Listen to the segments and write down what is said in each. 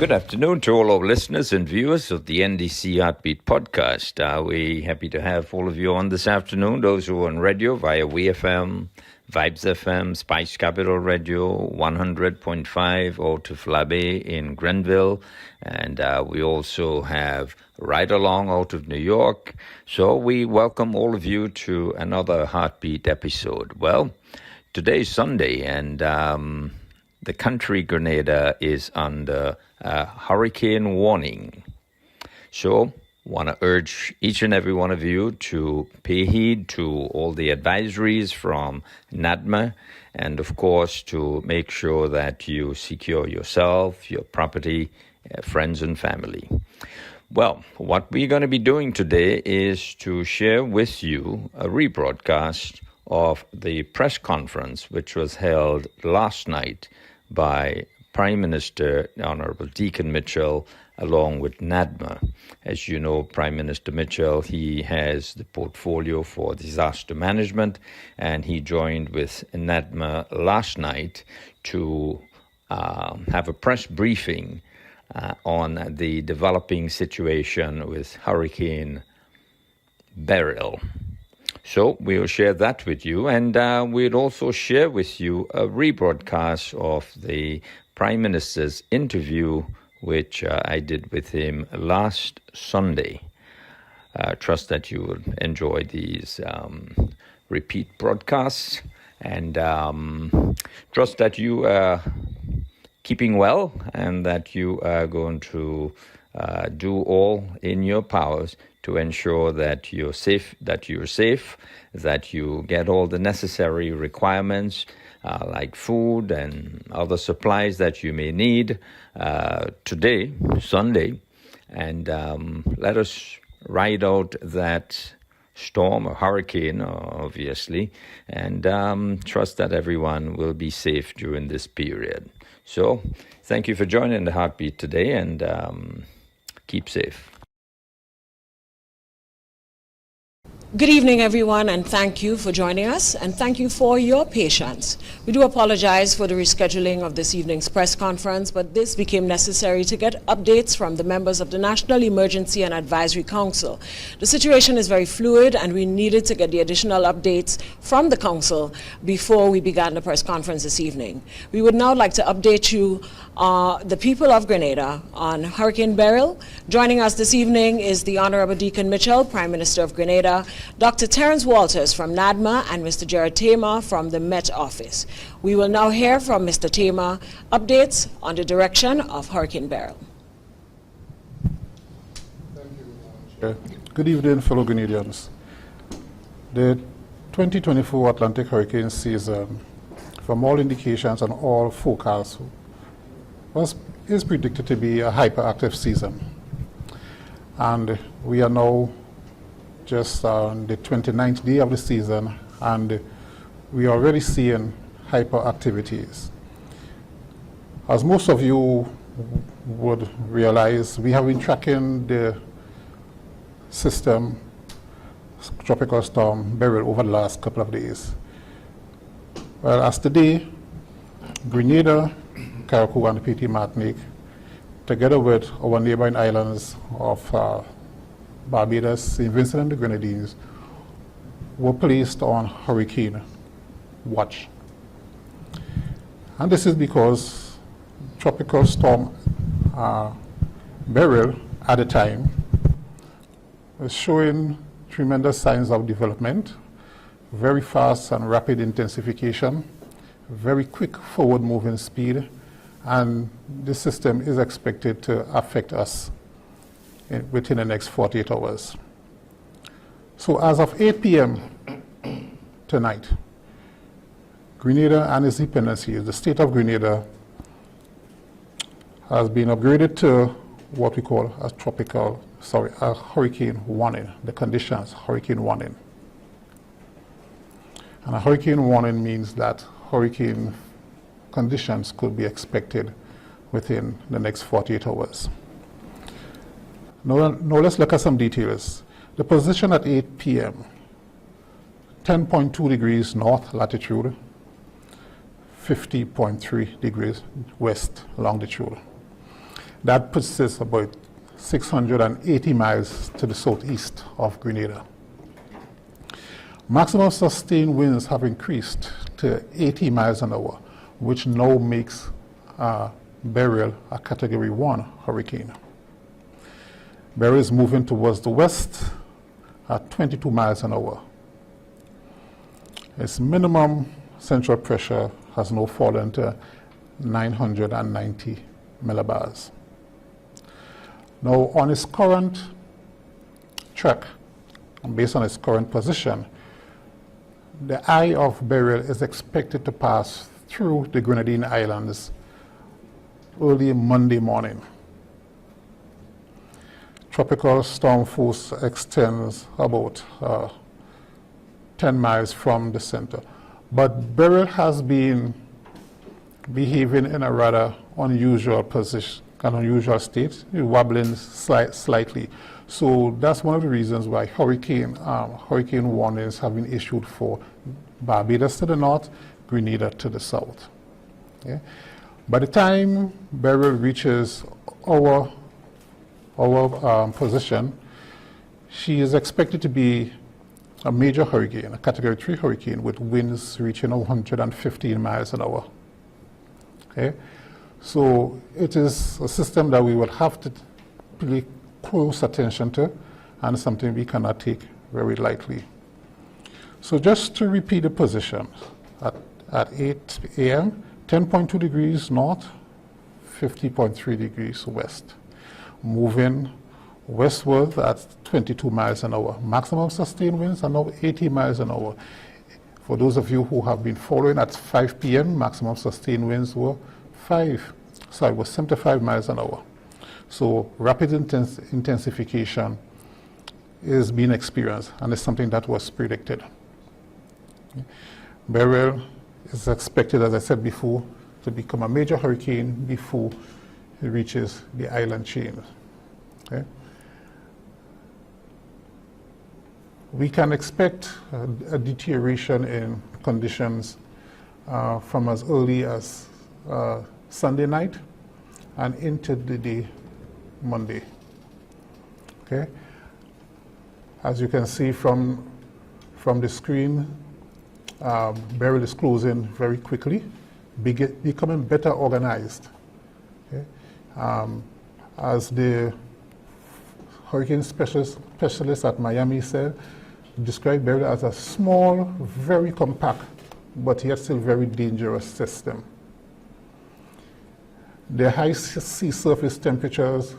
Good afternoon to all our listeners and viewers of the NDC Heartbeat podcast. We're happy to have all of you on this afternoon, those who are on radio via WeFM, Vibes FM, Spice Capital Radio, 100.5 Autoflabe in Grenville, and we also have Ride Along out of New York. So we welcome all of you to another Heartbeat episode. Well, today's Sunday, and the country Grenada is under hurricane warning. So, want to urge each and every one of you to pay heed to all the advisories from NADMA, and of course to make sure that you secure yourself, your property, friends and family. Well, what we're going to be doing today is to share with you a rebroadcast of the press conference which was held last night by Prime Minister Honorable Deacon Mitchell along with NADMA. As you know, Prime Minister Mitchell, he has the portfolio for disaster management, and he joined with NADMA last night to have a press briefing on the developing situation with Hurricane Beryl. So we'll share that with you, and we'll also share with you a rebroadcast of the Prime Minister's interview, which I did with him last Sunday. Trust that you will enjoy these repeat broadcasts, and trust that you are keeping well and that you are going to do all in your powers to ensure that you're safe, that you get all the necessary requirements like food and other supplies that you may need today, Sunday, and let us ride out that storm or hurricane, obviously, and trust that everyone will be safe during this period. So, thank you for joining the Heartbeat today, and keep safe. Good evening, everyone, and thank you for joining us, and thank you for your patience. We do apologize for the rescheduling of this evening's press conference, but this became necessary to get updates from the members of the National Emergency and Advisory Council. The situation is very fluid, and we needed to get the additional updates from the Council before we began the press conference this evening. We would now like to update you, the people of Grenada, on Hurricane Beryl. Joining us this evening is the Honorable Deacon Mitchell, Prime Minister of Grenada, Dr. Terence Walters from NADMA, and Mr. Jared Tamer from the Met Office. We will now hear from Mr. Tamer updates on the direction of Hurricane Beryl. Thank you. Good evening, fellow Grenadians. The 2024 Atlantic hurricane season, from all indications and all forecasts, is predicted to be a hyperactive season. And we are now just on the 29th day of the season, and we are already seeing hyperactivities. As most of you would realize, we have been tracking the system, tropical storm Beryl, over the last couple of days. Well, as today, Grenada, Carriacou, and Petit Martinique, together with our neighboring islands of Barbados, St. Vincent and the Grenadines, were placed on hurricane watch. And this is because tropical storm Beryl at the time was showing tremendous signs of development, very fast and rapid intensification, very quick forward moving speed, and the system is expected to affect us within the next 48 hours. So as of 8 p.m. tonight, Grenada and its dependencies, the state of Grenada, has been upgraded to what we call a hurricane warning, the conditions hurricane warning. And a hurricane warning means that hurricane conditions could be expected within the next 48 hours. Now let's look at some details. The position at 8 p.m., 10.2 degrees north latitude, 50.3 degrees west longitude. That puts us about 680 miles to the southeast of Grenada. Maximum sustained winds have increased to 80 miles an hour, which now makes Beryl a Category 1 hurricane. Beryl is moving towards the west at 22 miles an hour. Its minimum central pressure has now fallen to 990 millibars. Now, on its current track, and based on its current position, the eye of Beryl is expected to pass through the Grenadine Islands early Monday morning. Tropical storm force extends about 10 miles from the center. But Beryl has been behaving in a rather unusual position, an unusual state, wobbling slightly. So that's one of the reasons why hurricane warnings have been issued for Barbados to the north, Grenada to the south. Okay? By the time Beryl reaches our position, she is expected to be a major hurricane, a Category 3 hurricane with winds reaching 115 miles an hour. Okay? So it is a system that we will have to pay close attention to, and something we cannot take very lightly. So just to repeat the position, at 8 a.m., 10.2 degrees north, 50.3 degrees west. Moving westward at 22 miles an hour. Maximum sustained winds are now 80 miles an hour. For those of you who have been following, at 5 p.m., maximum sustained winds were 75 miles an hour. So rapid intensification is being experienced, and it's something that was predicted. Beryl is expected, as I said before, to become a major hurricane before it reaches the island chain. Okay? We can expect a deterioration in conditions from as early as Sunday night and into the day Monday. Okay? As you can see from the screen, Beryl is closing very quickly, becoming better organized. Okay? As the hurricane specialist at Miami said, described Beryl as a small, very compact, but yet still very dangerous system. The high sea surface temperatures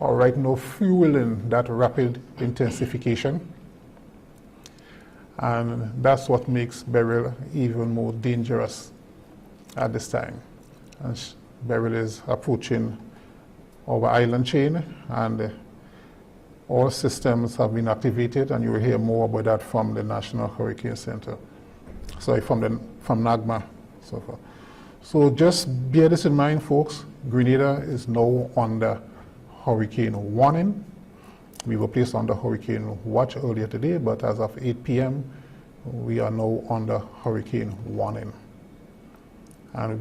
are right now fueling that rapid intensification, and that's what makes Beryl even more dangerous at this time. And Beryl is approaching our island chain, and all systems have been activated, and you will hear more about that from the National Hurricane Center. Sorry, from NAGMA so far. So just bear this in mind, folks. Grenada is now under hurricane warning. We were placed under hurricane watch earlier today, but as of 8 p.m., we are now under hurricane warning. And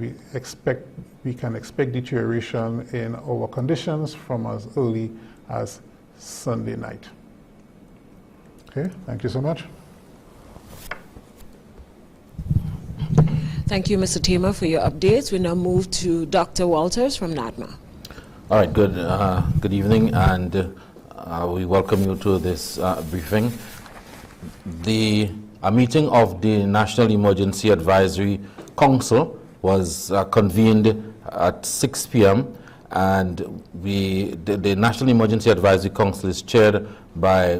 we can expect deterioration in our conditions from as early as Sunday night. Okay, thank you so much. Thank you, Mr. Tamer, for your updates. We now move to Dr. Walters from NADMA. All right, good evening, and we welcome you to this briefing. A meeting of the National Emergency Advisory Council was convened at 6 p.m. and the National Emergency Advisory Council is chaired by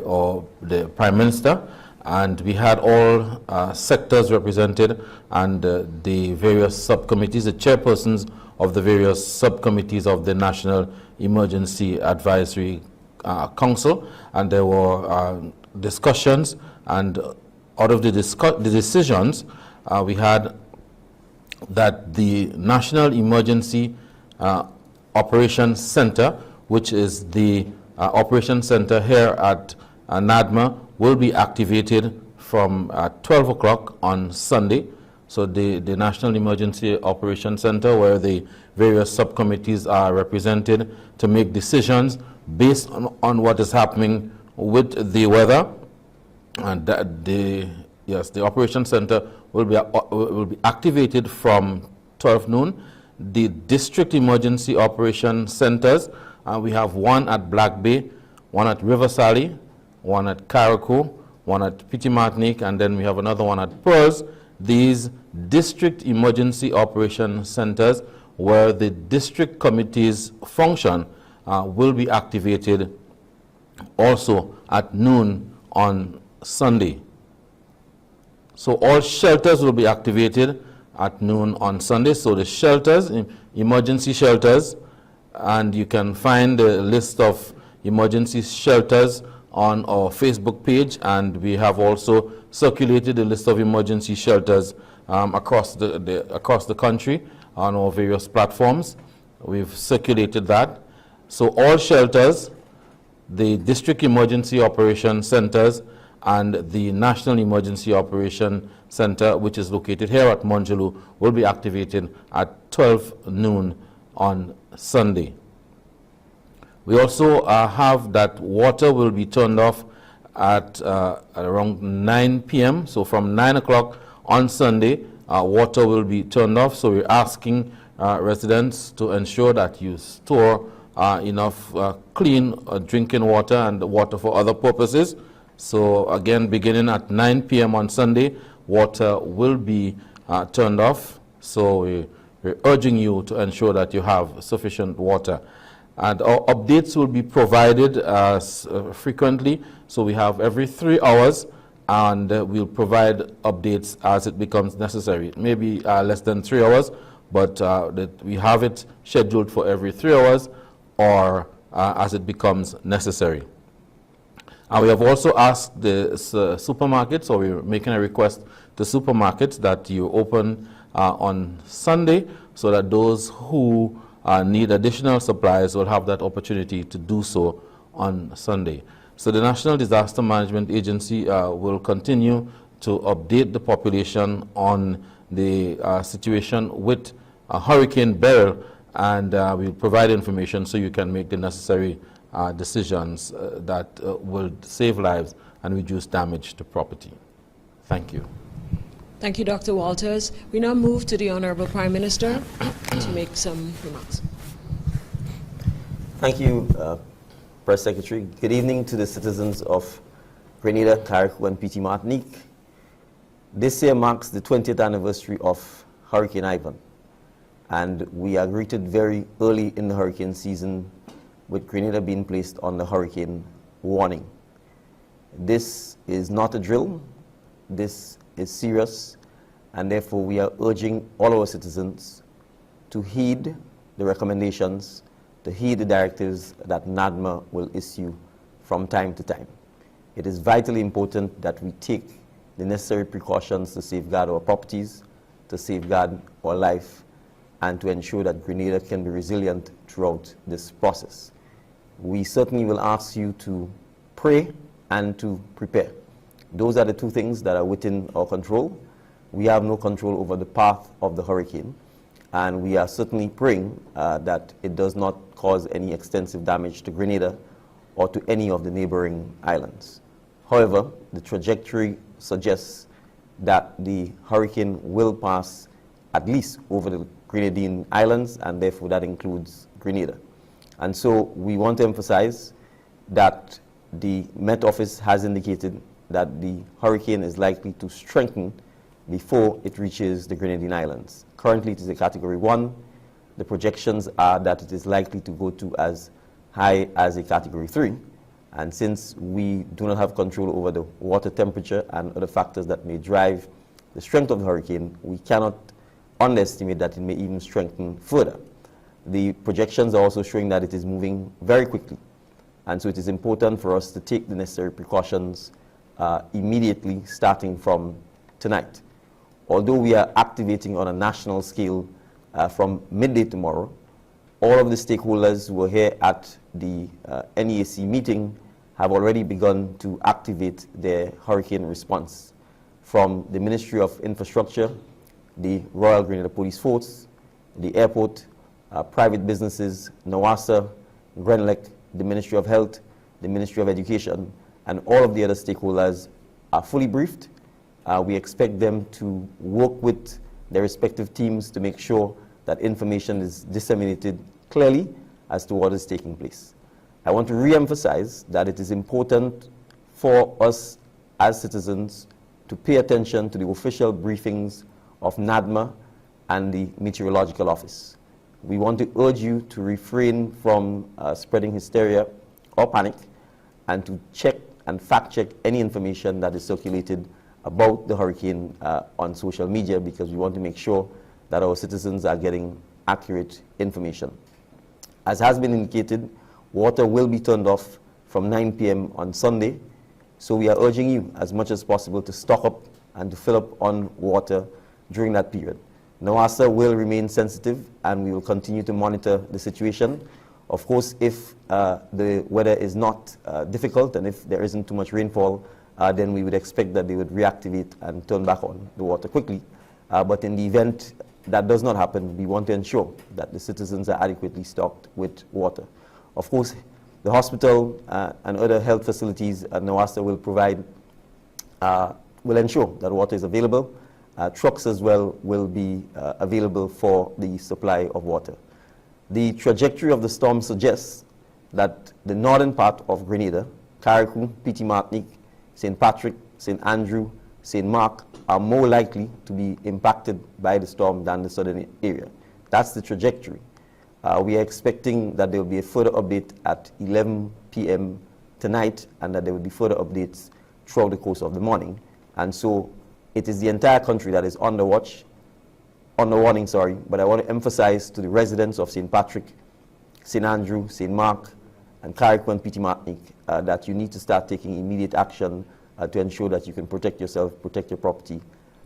the Prime Minister, and we had all sectors represented and the various subcommittees, the chairpersons of the various subcommittees of the National Emergency Advisory Council, and there were discussions, and out of the decisions we had that the National Emergency Operations Center, which is the Operations Center here at NADMA, will be activated from 12 o'clock on Sunday. So the National Emergency Operations Center, where the various subcommittees are represented to make decisions based on what is happening with the weather. And the Operations Center will be activated from 12 noon. The District Emergency Operation Centers, we have one at Black Bay, one at River Sally, one at Carriacou, one at Petit Martinique, and then we have another one at Pearls. These District Emergency Operation Centers, where the district committees function, will be activated also at noon on Sunday. So all shelters will be activated at noon on Sunday. So the shelters, emergency shelters, and you can find a list of emergency shelters on our Facebook page, and we have also circulated a list of emergency shelters across the country on our various platforms. We've circulated that. So all shelters, the District Emergency Operation Centers, and the National Emergency Operation Center, which is located here at Monjulu, will be activated at 12 noon on Sunday. We also have that water will be turned off at around 9 p.m. So from 9 o'clock on Sunday, water will be turned off. So we're asking residents to ensure that you store enough clean drinking water and water for other purposes. So again, beginning at 9 p.m. on Sunday, water will be turned off. So we're urging you to ensure that you have sufficient water. And our updates will be provided frequently. So we have every 3 hours, and we'll provide updates as it becomes necessary. It may be less than 3 hours, but we have it scheduled for every 3 hours or as it becomes necessary. And we have also asked the supermarkets, or we're making a request to supermarkets that you open on Sunday so that those who need additional supplies will have that opportunity to do so on Sunday. So the National Disaster Management Agency will continue to update the population on the situation with Hurricane Beryl, and we'll provide information so you can make the necessary decisions that will save lives and reduce damage to property. Thank you. Thank you, Dr. Walters. We now move to the Honorable Prime Minister to make some remarks. Thank you, Press Secretary. Good evening to the citizens of Grenada, Carriacou, and Petit Martinique. This year marks the 20th anniversary of Hurricane Ivan, and we are greeted very early in the hurricane season with Grenada being placed on the hurricane warning. This is not a drill. This is serious, and therefore we are urging all our citizens to heed the recommendations, to heed the directives that NADMA will issue from time to time. It is vitally important that we take the necessary precautions to safeguard our properties, to safeguard our life, and to ensure that Grenada can be resilient throughout this process. We certainly will ask you to pray and to prepare. Those are the two things that are within our control. We have no control over the path of the hurricane, and we are certainly praying that it does not cause any extensive damage to Grenada or to any of the neighboring islands. However, the trajectory suggests that the hurricane will pass at least over the Grenadine Islands, and therefore that includes Grenada. And so we want to emphasize that the Met Office has indicated that the hurricane is likely to strengthen before it reaches the Grenadine Islands. Currently, it is a Category 1. The projections are that it is likely to go to as high as a Category 3. And since we do not have control over the water temperature and other factors that may drive the strength of the hurricane, we cannot underestimate that it may even strengthen further. The projections are also showing that it is moving very quickly. And so it is important for us to take the necessary precautions immediately, starting from tonight. Although we are activating on a national scale from midday tomorrow, all of the stakeholders who were here at the NEAC meeting have already begun to activate their hurricane response. From the Ministry of Infrastructure, the Royal Grenada Police Force, the airport, private businesses, NAWASA, GRENLEC, the Ministry of Health, the Ministry of Education, and all of the other stakeholders are fully briefed. We expect them to work with their respective teams to make sure that information is disseminated clearly as to what is taking place. I want to re-emphasize that it is important for us as citizens to pay attention to the official briefings of NADMA and the Meteorological Office. We want to urge you to refrain from spreading hysteria or panic, and to check and fact-check any information that is circulated about the hurricane on social media, because we want to make sure that our citizens are getting accurate information. As has been indicated, water will be turned off from 9 p.m. on Sunday, so we are urging you as much as possible to stock up and to fill up on water during that period. NAWASA will remain sensitive, and we will continue to monitor the situation. Of course, if the weather is not difficult and if there isn't too much rainfall, then we would expect that they would reactivate and turn back on the water quickly. But in the event that does not happen, we want to ensure that the citizens are adequately stocked with water. Of course, the hospital and other health facilities NAWASA will provide, will ensure that water is available. Trucks as well will be available for the supply of water. The trajectory of the storm suggests that the northern part of Grenada, Carriacou, Petite Martinique, St. Patrick, St. Andrew, St. Mark, are more likely to be impacted by the storm than the southern area. That's the trajectory. We are expecting that there will be a further update at 11 p.m. tonight, and that there will be further updates throughout the course of the morning. And so it is the entire country that is on the watch, on the warning, sorry, but I want to emphasize to the residents of St. Patrick, St. Andrew, St. Mark, and Carriacou and Petite Martinique that you need to start taking immediate action to ensure that you can protect yourself, protect your property,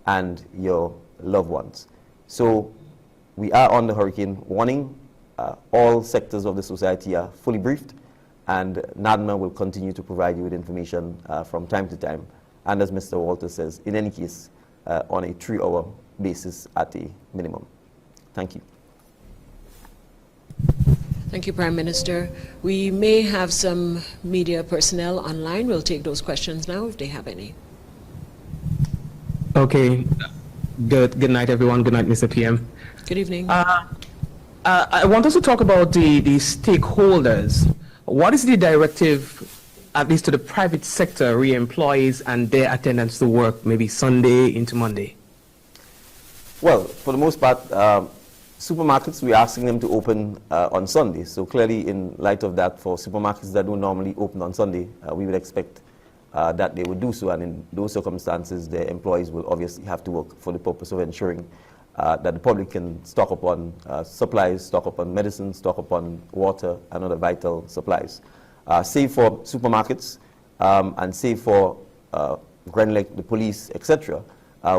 and your loved ones. So we are on the hurricane warning. All sectors of the society are fully briefed, and NADMA will continue to provide you with information from time to time. And as Mr. Walter says, in any case, on a 3-hour basis at a minimum. Thank you. Thank you, Prime Minister. We may have some media personnel online. We'll take those questions now if they have any. Okay. Good night, everyone. Good night, Mr. PM. Good evening. I want us to talk about the stakeholders. What is the directive, at least to the private sector re-employees and their attendance to work, maybe Sunday into Monday? Well, for the most part, supermarkets, we're asking them to open on Sunday. So clearly, in light of that, for supermarkets that don't normally open on Sunday, we would expect that they would do so. And in those circumstances, their employees will obviously have to work for the purpose of ensuring that the public can stock up on supplies, stock up on medicine, stock up on water and other vital supplies. Save for supermarkets and save for GRENLEC, the police, etc.,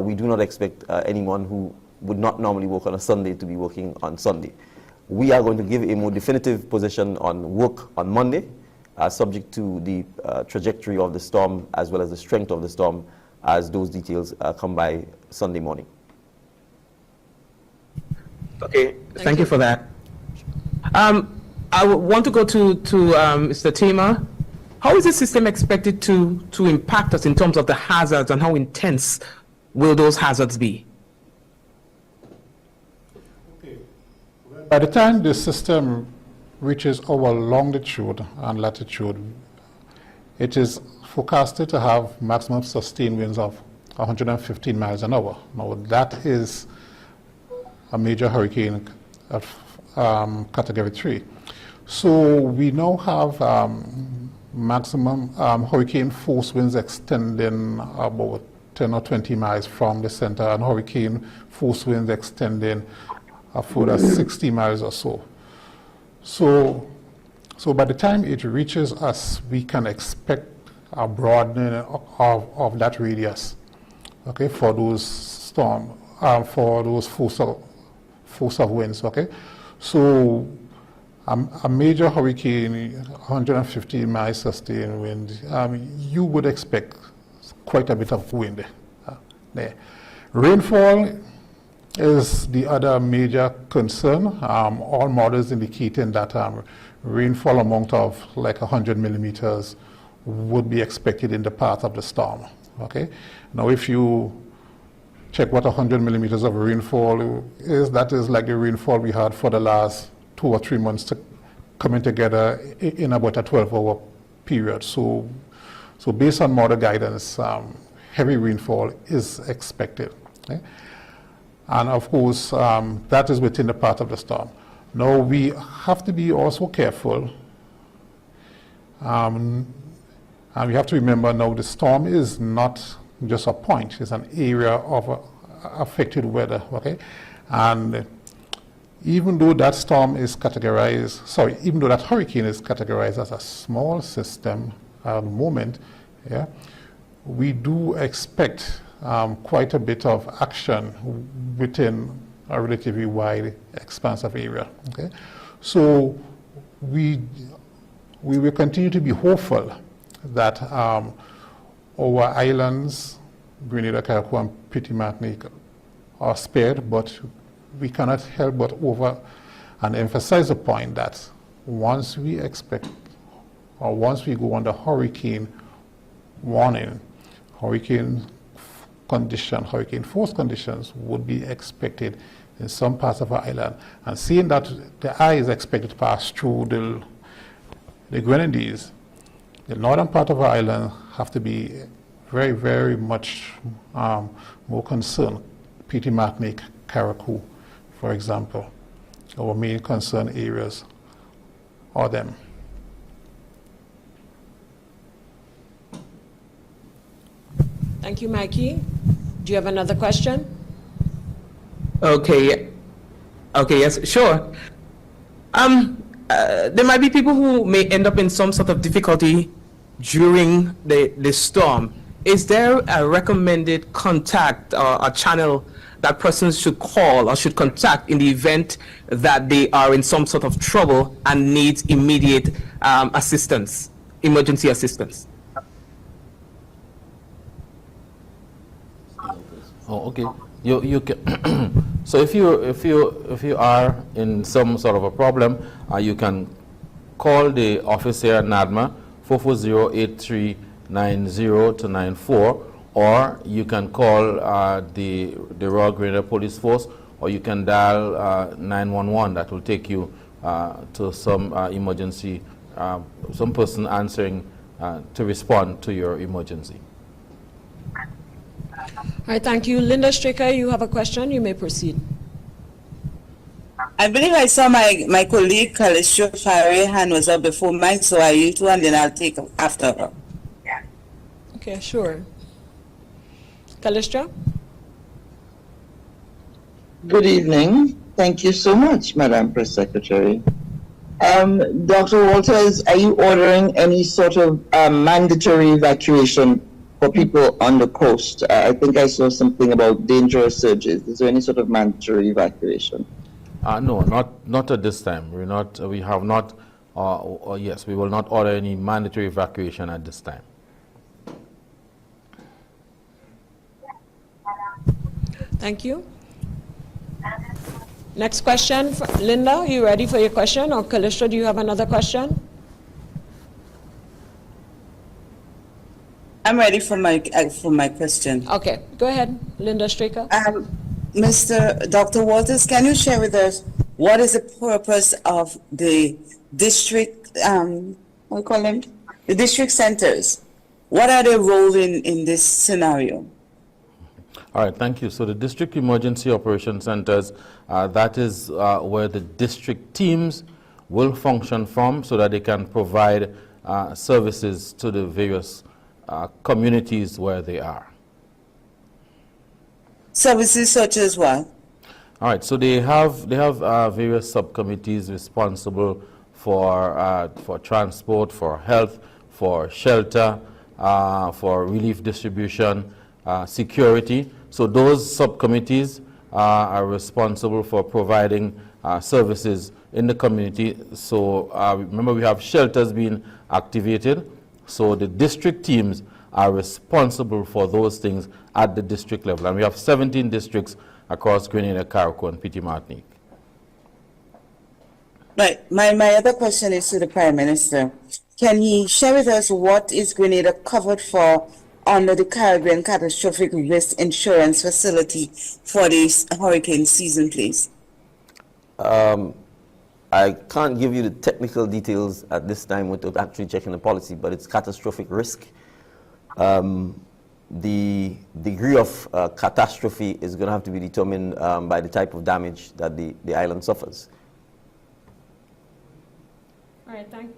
we do not expect anyone who would not normally work on a Sunday to be working on Sunday. We are going to give a more definitive position on work on Monday, subject to the trajectory of the storm as well as the strength of the storm, as those details come by Sunday morning. Okay, thank you for that. I want to go to Mr. Tima. How is the system expected to impact us in terms of the hazards, and how intense will those hazards be? By the time the system reaches our longitude and latitude, it is forecasted to have maximum sustained winds of 115 miles an hour. Now that is a major hurricane at category 3. So we now have maximum hurricane force winds extending about 10 or 20 miles from the center, and hurricane force winds extending a further 60 miles or so. So by the time it reaches us, we can expect a broadening of that radius, okay, for those storm, for those force of winds, okay. So a major hurricane, 150 miles sustained wind, you would expect quite a bit of wind there. Rainfall is the other major concern. All models indicating that rainfall amount of like 100 millimeters would be expected in the path of the storm. Okay. Now, if you check what 100 millimeters of rainfall is, that is like the rainfall we had for the last 2 or 3 months coming together in about a 12-hour period. So based on model guidance, heavy rainfall is expected. Okay? And of course, that is within the path of the storm. Now, we have to be also careful. And we have to remember now the storm is not just a point, it's an area of affected weather, okay? And even though that storm is categorized, even though that hurricane is categorized as a small system at the moment, yeah, we do expect quite a bit of action within a relatively wide expanse of area, okay? So we will continue to be hopeful that our islands, Grenada, Carriacou, and Petite Martinique, are spared, but we cannot help but over and emphasize the point that once we expect, or once we go under hurricane warning, hurricane force conditions would be expected in some parts of our island. And seeing that the eye is expected to pass through the Grenadines, the northern part of our island have to be very, very much more concerned. Petite Martinique, Carriacou, for example, our main concern areas are them. Thank you, Mikey. Do you have another question? Okay. Okay, yes, sure. There might be people who may end up in some sort of difficulty during the storm. Is there a recommended contact or a channel that persons should call or should contact in the event that they are in some sort of trouble and need immediate assistance, emergency assistance? Oh, okay. You can so if you are in some sort of a problem, you can call the office here at NADMA 440-8390-94, or you can call the Royal Grenada Police Force, or you can dial 911. That will take you to some emergency, some person answering to respond to your emergency. All right, thank you. Linda Stricker, you have a question. You may proceed. I believe I saw my colleague, Calistro Fire, hand was up before mine, so I you two, and then I'll take after her. Okay, sure. Calistro? Good evening. Thank you so much, Madam Press Secretary. Dr. Walters, are you ordering any sort of mandatory evacuation for people on the coast? I think I saw something about dangerous surges. Is there any sort of mandatory evacuation? No, not at this time. We have not. Yes, we will not order any mandatory evacuation at this time. Thank you. Next question, Linda, are you ready for your question? Or Calistro, do you have another question? I'm ready for my question. Okay, go ahead, Linda Stricker. Dr. Walters, can you share with us what is the purpose of the district, what do you call them? The district centers. What are their role in this scenario? All right, thank you. So the district emergency operation centers, that is where the district teams will function from, so that they can provide services to the various communities where they are. Services such as what? All right, so they have various subcommittees responsible for transport, for health, for shelter, for relief distribution, security. So those subcommittees are responsible for providing services in the community. So remember, we have shelters being activated. So the district teams are responsible for those things at the district level. And we have 17 districts across Grenada, Carriacou, and Petite Martinique. Right. My other question is to the Prime Minister. Can he share with us what is Grenada covered for under the Caribbean Catastrophic Risk Insurance Facility for this hurricane season, please? I can't give you the technical details at this time without actually checking the policy, but it's catastrophic risk. The degree of catastrophe is going to have to be determined by the type of damage that the island suffers. All right, thank you.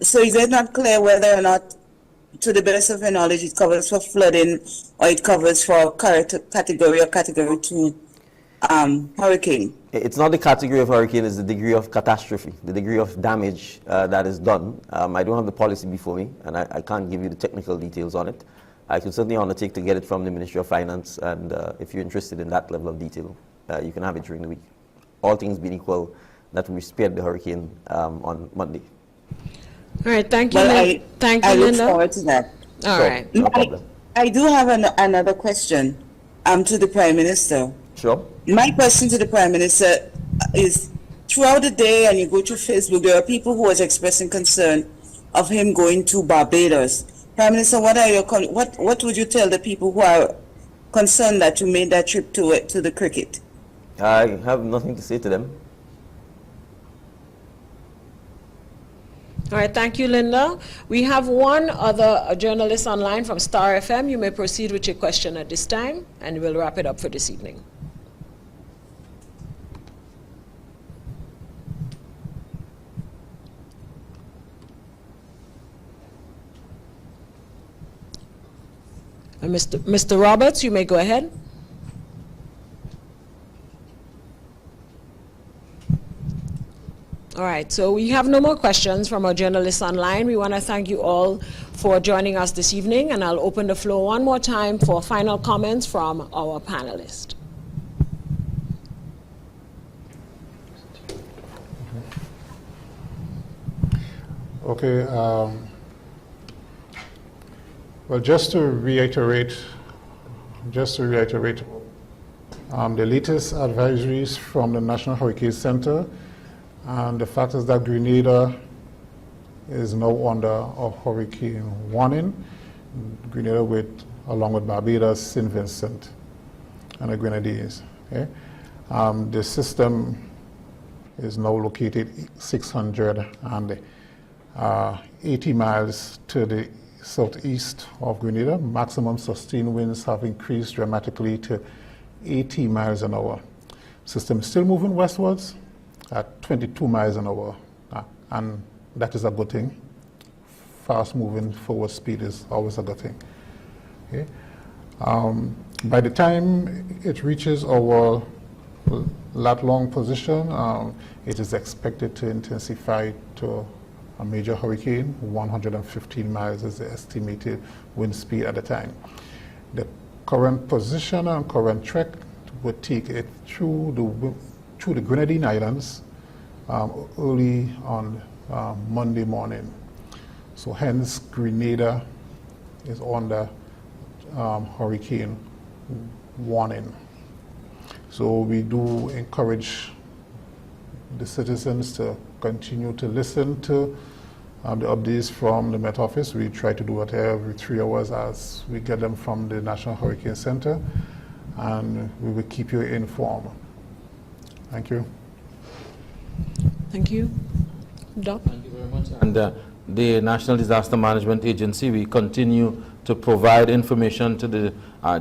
So is it not clear whether or not, to the best of your knowledge, it covers for flooding or it covers for category or category 2 hurricane? It's not the category of hurricane, it's the degree of catastrophe, the degree of damage that is done. I don't have the policy before me, and I can't give you the technical details on it. I can certainly undertake to get it from the Ministry of Finance, and if you're interested in that level of detail, you can have it during the week. All things being equal, that we spared the hurricane on Monday. All right, thank you. Well, thank you, I look Linda. forward to that. All Sure, right. no problem. I do have another question to the Prime Minister. Sure. My question to the Prime Minister is, throughout the day, and you go to Facebook, there are people who are expressing concern of him going to Barbados. Prime Minister, what would you tell the people who are concerned that you made that trip to the cricket? I have nothing to say to them. All right, thank you, Linda. We have one other journalist online from Star FM. You may proceed with your question at this time, and we'll wrap it up for this evening. Mr. Roberts, you may go ahead. All right, so we have no more questions from our journalists online. We want to thank you all for joining us this evening, and I'll open the floor one more time for final comments from our panelists. Okay. Well, just to reiterate, the latest advisories from the National Hurricane Center, and the fact is that Grenada is now under a hurricane warning. Grenada, along with Barbados, St. Vincent, and the Grenadines. Okay? The system is now located 680 miles to the southeast of Grenada. Maximum sustained winds have increased dramatically to 80 miles an hour. System is still moving westwards at 22 miles an hour, and that is a good thing. Fast moving forward speed is always a good thing. Okay? By the time it reaches our lat-long position, it is expected to intensify to a major hurricane. 115 miles is the estimated wind speed at the time. The current position and current track would take it through the Grenadine Islands early on Monday morning. So hence Grenada is under hurricane warning. So we do encourage the citizens to continue to listen to the updates from the Met Office. We try to do it every 3 hours as we get them from the National Hurricane Center, and we will keep you informed. Thank you. Thank you. Doc? Thank you very much. And the National Disaster Management Agency, we continue to provide information to the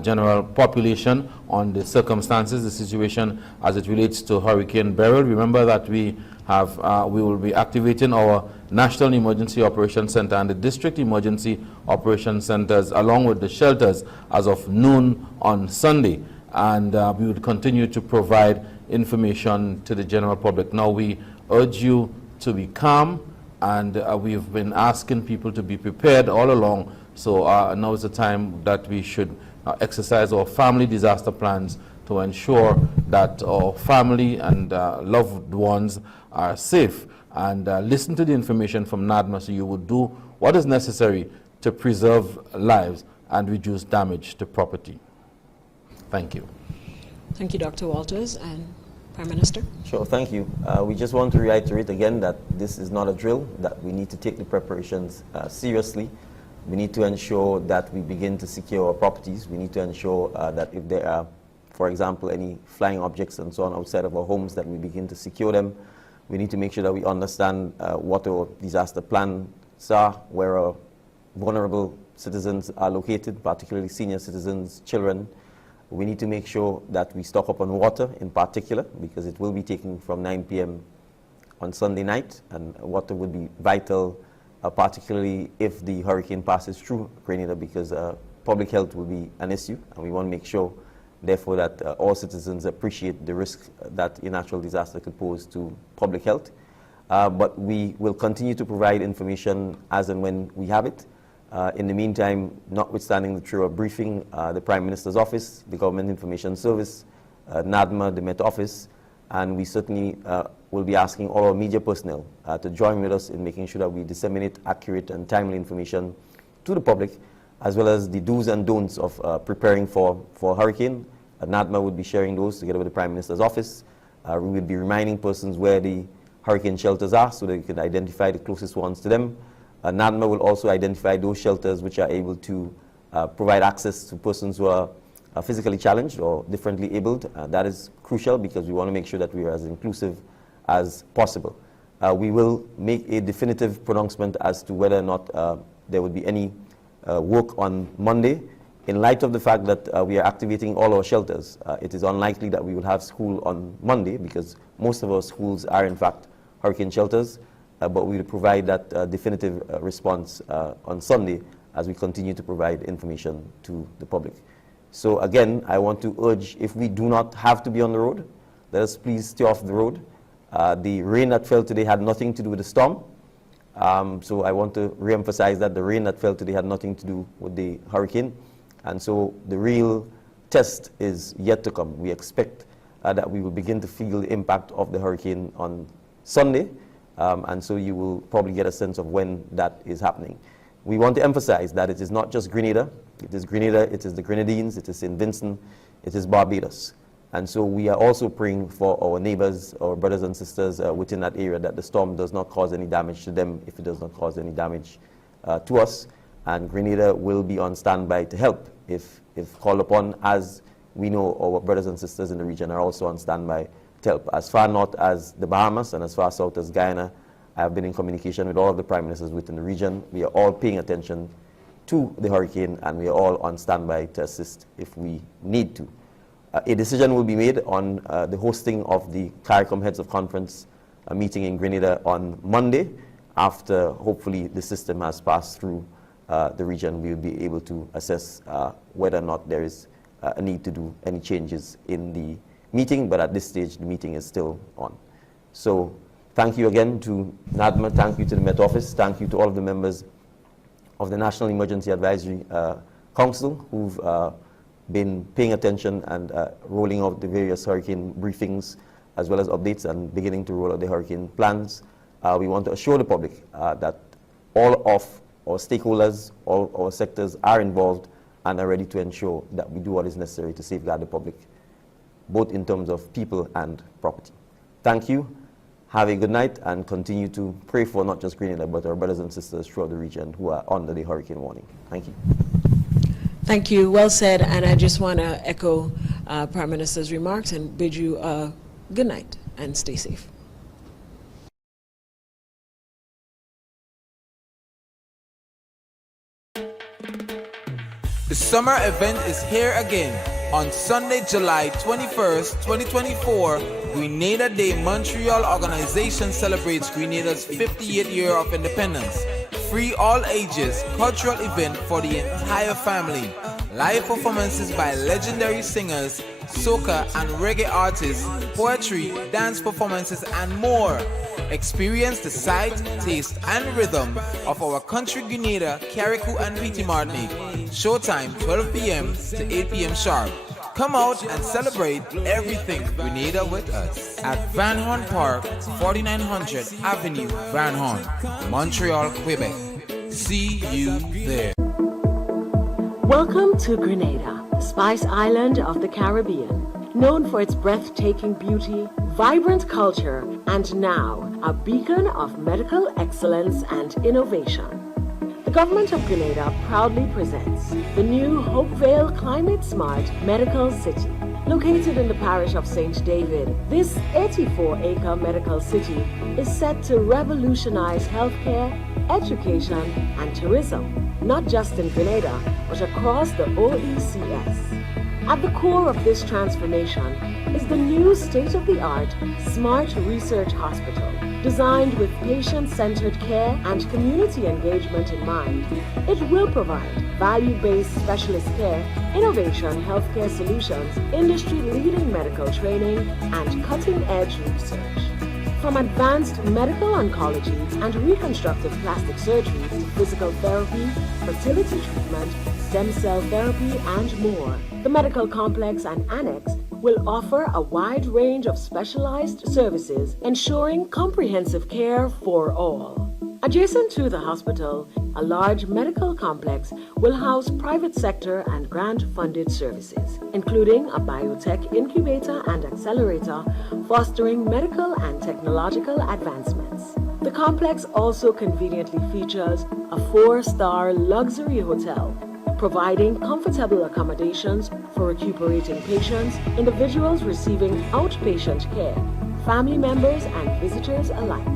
general population on the circumstances, the situation as it relates to Hurricane Beryl. Remember that we will be activating our National Emergency Operations Center and the District Emergency Operations Centers along with the shelters as of noon on Sunday. And we would continue to provide information to the general public. Now, we urge you to be calm, and we've been asking people to be prepared all along. So now is the time that we should exercise our family disaster plans to ensure that our family and loved ones are safe. And listen to the information from NADMA so you will do what is necessary to preserve lives and reduce damage to property. Thank you. Thank you, Dr. Walters. And Prime Minister? Sure, thank you. We just want to reiterate again that this is not a drill, that we need to take the preparations seriously. We need to ensure that we begin to secure our properties. We need to ensure that if there are, for example, any flying objects and so on outside of our homes, that we begin to secure them. We need to make sure that we understand what our disaster plans are, where our vulnerable citizens are located, particularly senior citizens, children. We need to make sure that we stock up on water in particular, because it will be taken from 9 p.m. on Sunday night, and water would be vital, particularly if the hurricane passes through Grenada, because public health will be an issue, and we want to make sure, therefore, that all citizens appreciate the risk that a natural disaster could pose to public health. But we will continue to provide information as and when we have it. In the meantime, notwithstanding the thorough briefing, the Prime Minister's Office, the Government Information Service, NADMA, the Met Office, and we certainly will be asking all our media personnel to join with us in making sure that we disseminate accurate and timely information to the public, as well as the do's and don'ts of preparing for hurricane. NADMA would be sharing those together with the Prime Minister's Office. We will be reminding persons where the hurricane shelters are so they can identify the closest ones to them. NADMA will also identify those shelters which are able to provide access to persons who are physically challenged or differently abled. That is crucial because we want to make sure that we are as inclusive as possible. We will make a definitive pronouncement as to whether or not there would be any work on Monday. In light of the fact that we are activating all our shelters, it is unlikely that we will have school on Monday because most of our schools are in fact hurricane shelters. But we will provide that definitive response on Sunday as we continue to provide information to the public. So again, I want to urge, if we do not have to be on the road, let us please stay off the road. The rain that fell today had nothing to do with the storm. So I want to reemphasize that the rain that fell today had nothing to do with the hurricane. And so the real test is yet to come. We expect that we will begin to feel the impact of the hurricane on Sunday. And so you will probably get a sense of when that is happening. We want to emphasize that it is not just Grenada. It is Grenada, it is the Grenadines, it is St. Vincent, it is Barbados. And so we are also praying for our neighbors, our brothers and sisters within that area, that the storm does not cause any damage to them if it does not cause any damage to us. And Grenada will be on standby to help if called upon, as we know our brothers and sisters in the region are also on standby to help. As far north as the Bahamas and as far south as Guyana, I have been in communication with all of the prime ministers within the region. We are all paying attention to the hurricane and we are all on standby to assist if we need to. A decision will be made on the hosting of the CARICOM Heads of Conference meeting in Grenada on Monday. After hopefully the system has passed through the region, we will be able to assess whether or not there is a need to do any changes in the meeting, but at this stage the meeting is still on. So thank you again to NADMA, thank you to the Met Office, thank you to all of the members of the National Emergency Advisory Council who've been paying attention and rolling out the various hurricane briefings as well as updates and beginning to roll out the hurricane plans. We want to assure the public that all of our stakeholders, all our sectors are involved and are ready to ensure that we do what is necessary to safeguard the public, both in terms of people and property. Thank you. Have a good night and continue to pray for not just Grenada, but our brothers and sisters throughout the region who are under the hurricane warning. Thank you. Thank you. Well said. And I just want to echo Prime Minister's remarks and bid you a good night and stay safe. The summer event is here again. On Sunday, July 21st, 2024, Grenada Day Montreal organization celebrates Grenada's 58th year of independence. Free all ages, cultural event for the entire family. Live performances by legendary singers, soca and reggae artists, poetry, dance performances and more. Experience the sight, taste and rhythm of our country Grenada, Carriacou and Petit Martinique. Showtime 12 p.m. to 8 p.m. sharp. Come out and celebrate everything Grenada with us at Van Horn Park, 4900 Avenue, Van Horn, Montreal, Quebec. See you there. Welcome to Grenada, the Spice Island of the Caribbean. known for its breathtaking beauty, vibrant culture, and now a beacon of medical excellence and innovation. The Government of Grenada proudly presents the new Hopevale Climate Smart Medical City. Located in the parish of St. David, this 84-acre medical city is set to revolutionize healthcare, education, and tourism, not just in Grenada, but across the OECS. At the core of this transformation is the new state-of-the-art Smart Research Hospital. Designed with patient-centered care and community engagement in mind, it will provide value-based specialist care, innovation healthcare solutions, industry-leading medical training, and cutting-edge research. From advanced medical oncology and reconstructive plastic surgery to physical therapy, fertility treatment, stem cell therapy, and more, the medical complex and annex will offer a wide range of specialized services, ensuring comprehensive care for all. Adjacent to the hospital, a large medical complex will house private sector and grant-funded services, including a biotech incubator and accelerator, fostering medical and technological advancements. The complex also conveniently features a 4-star luxury hotel, providing comfortable accommodations for recuperating patients, individuals receiving outpatient care, family members and visitors alike.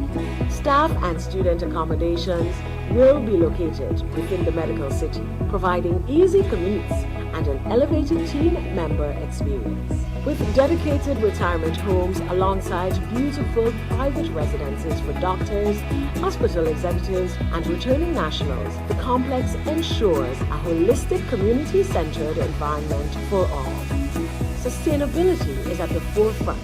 Staff and student accommodations will be located within the medical city, providing easy commutes and an elevated team member experience. With dedicated retirement homes alongside beautiful private residences for doctors, hospital executives, and returning nationals, the complex ensures a holistic community-centered environment for all. Sustainability is at the forefront,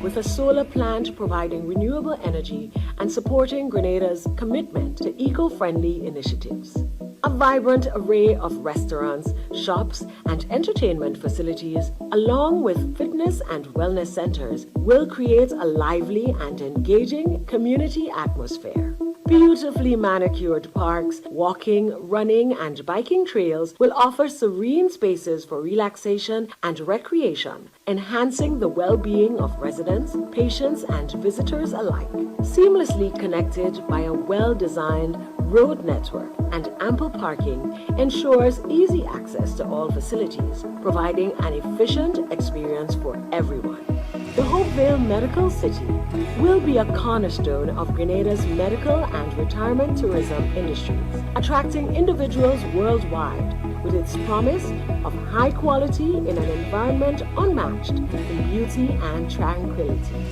with a solar plant providing renewable energy and supporting Grenada's commitment to eco-friendly initiatives. A vibrant array of restaurants, shops, and entertainment facilities, along with fitness and wellness centers, will create a lively and engaging community atmosphere. Beautifully manicured parks, walking, running, and biking trails will offer serene spaces for relaxation and recreation, enhancing the well-being of residents, patients, and visitors alike. Seamlessly connected by a well-designed road network and ample parking ensures easy access to all facilities, providing an efficient experience for everyone. The Hopevale Medical City will be a cornerstone of Grenada's medical and retirement tourism industries, attracting individuals worldwide with its promise of high quality in an environment unmatched in beauty and tranquility.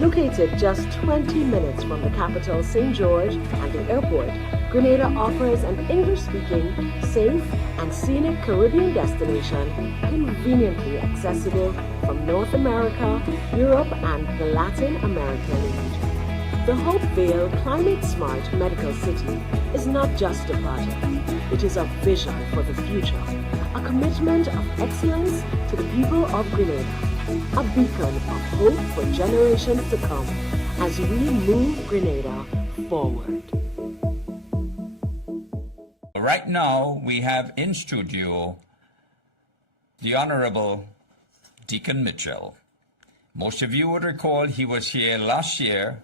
Located just 20 minutes from the capital, St. George, and the airport, Grenada offers an English-speaking, safe, and scenic Caribbean destination conveniently accessible from North America, Europe, and the Latin American region. The Hopevale Climate Smart Medical City is not just a project, it is a vision for the future, a commitment of excellence to the people of Grenada, a beacon of hope for generations to come as we move Grenada forward. Right now, we have in studio the Honorable Deacon Mitchell. Most of you would recall he was here last year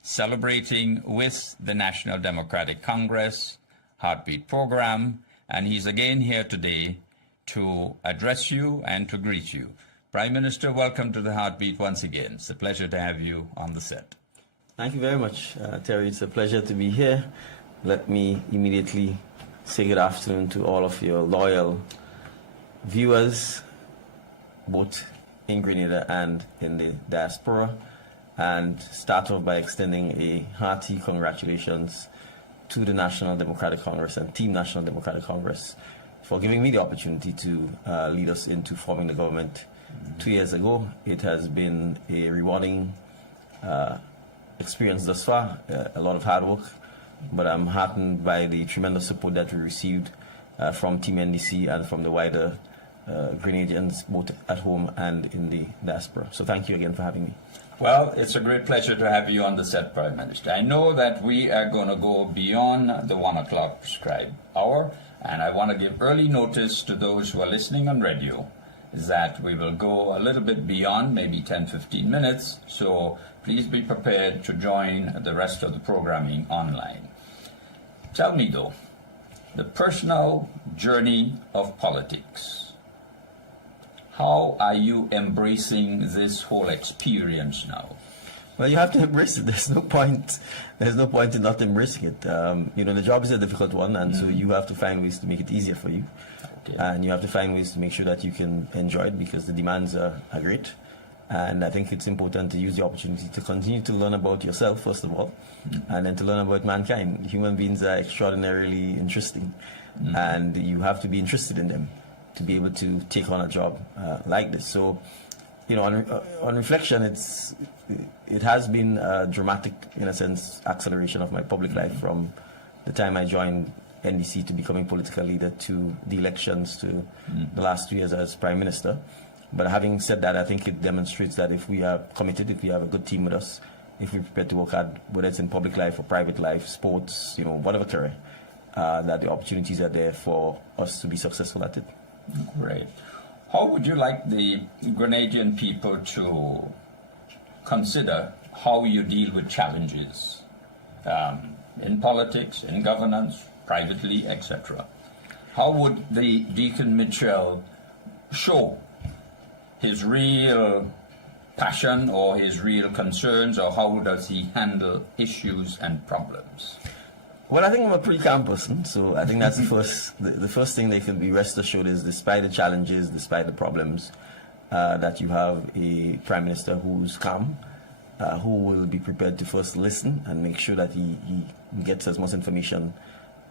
celebrating with the National Democratic Congress Heartbeat program, and he's again here today to address you and to greet you. Prime Minister, welcome to the Heartbeat once again. It's a pleasure to have you on the set. Thank you very much, Terry. It's a pleasure to be here. Let me immediately say good afternoon to all of your loyal viewers, both in Grenada and in the diaspora, and start off by extending a hearty congratulations to the National Democratic Congress and Team National Democratic Congress for giving me the opportunity to lead us into forming the government 2 years ago. It has been a rewarding experience thus far, a lot of hard work, but I'm heartened by the tremendous support that we received from Team NDC and from the wider Grenadians, both at home and in the diaspora. So thank you again for having me. Well, it's a great pleasure to have you on the set, Prime Minister. I know that we are going to go beyond the 1 o'clock prescribed hour, and I want to give early notice to those who are listening on radio that we will go a little bit beyond, maybe 10-15 minutes, so please be prepared to join the rest of the programming online. Tell me though, the personal journey of politics, how are you embracing this whole experience now? Well, you have to embrace it. There's no point in not embracing it. The job is a difficult one, and so you have to find ways to make it easier for you. Okay. And you have to find ways to make sure that you can enjoy it, because the demands are great. And I think it's important to use the opportunity to continue to learn about yourself, first of all, and then to learn about mankind. Human beings are extraordinarily interesting, and you have to be interested in them to be able to take on a job like this. So, on reflection, it has been a dramatic, in a sense, acceleration of my public life from the time I joined NDC to becoming political leader to the elections to the last 2 years as Prime Minister. But having said that, I think it demonstrates that if we are committed, if we have a good team with us, if we're prepared to work hard, whether it's in public life or private life, sports, whatever career, that the opportunities are there for us to be successful at it. Great. How would you like the Grenadian people to consider how you deal with challenges in politics, in governance, privately, etc.? How would the Deacon Mitchell show his real passion or his real concerns, or how does he handle issues and problems? Well, I think I'm a pretty calm person, so I think that's the first thing they can be rest assured is, despite the challenges, despite the problems, that you have a Prime Minister who's calm, who will be prepared to first listen and make sure that he gets as much information,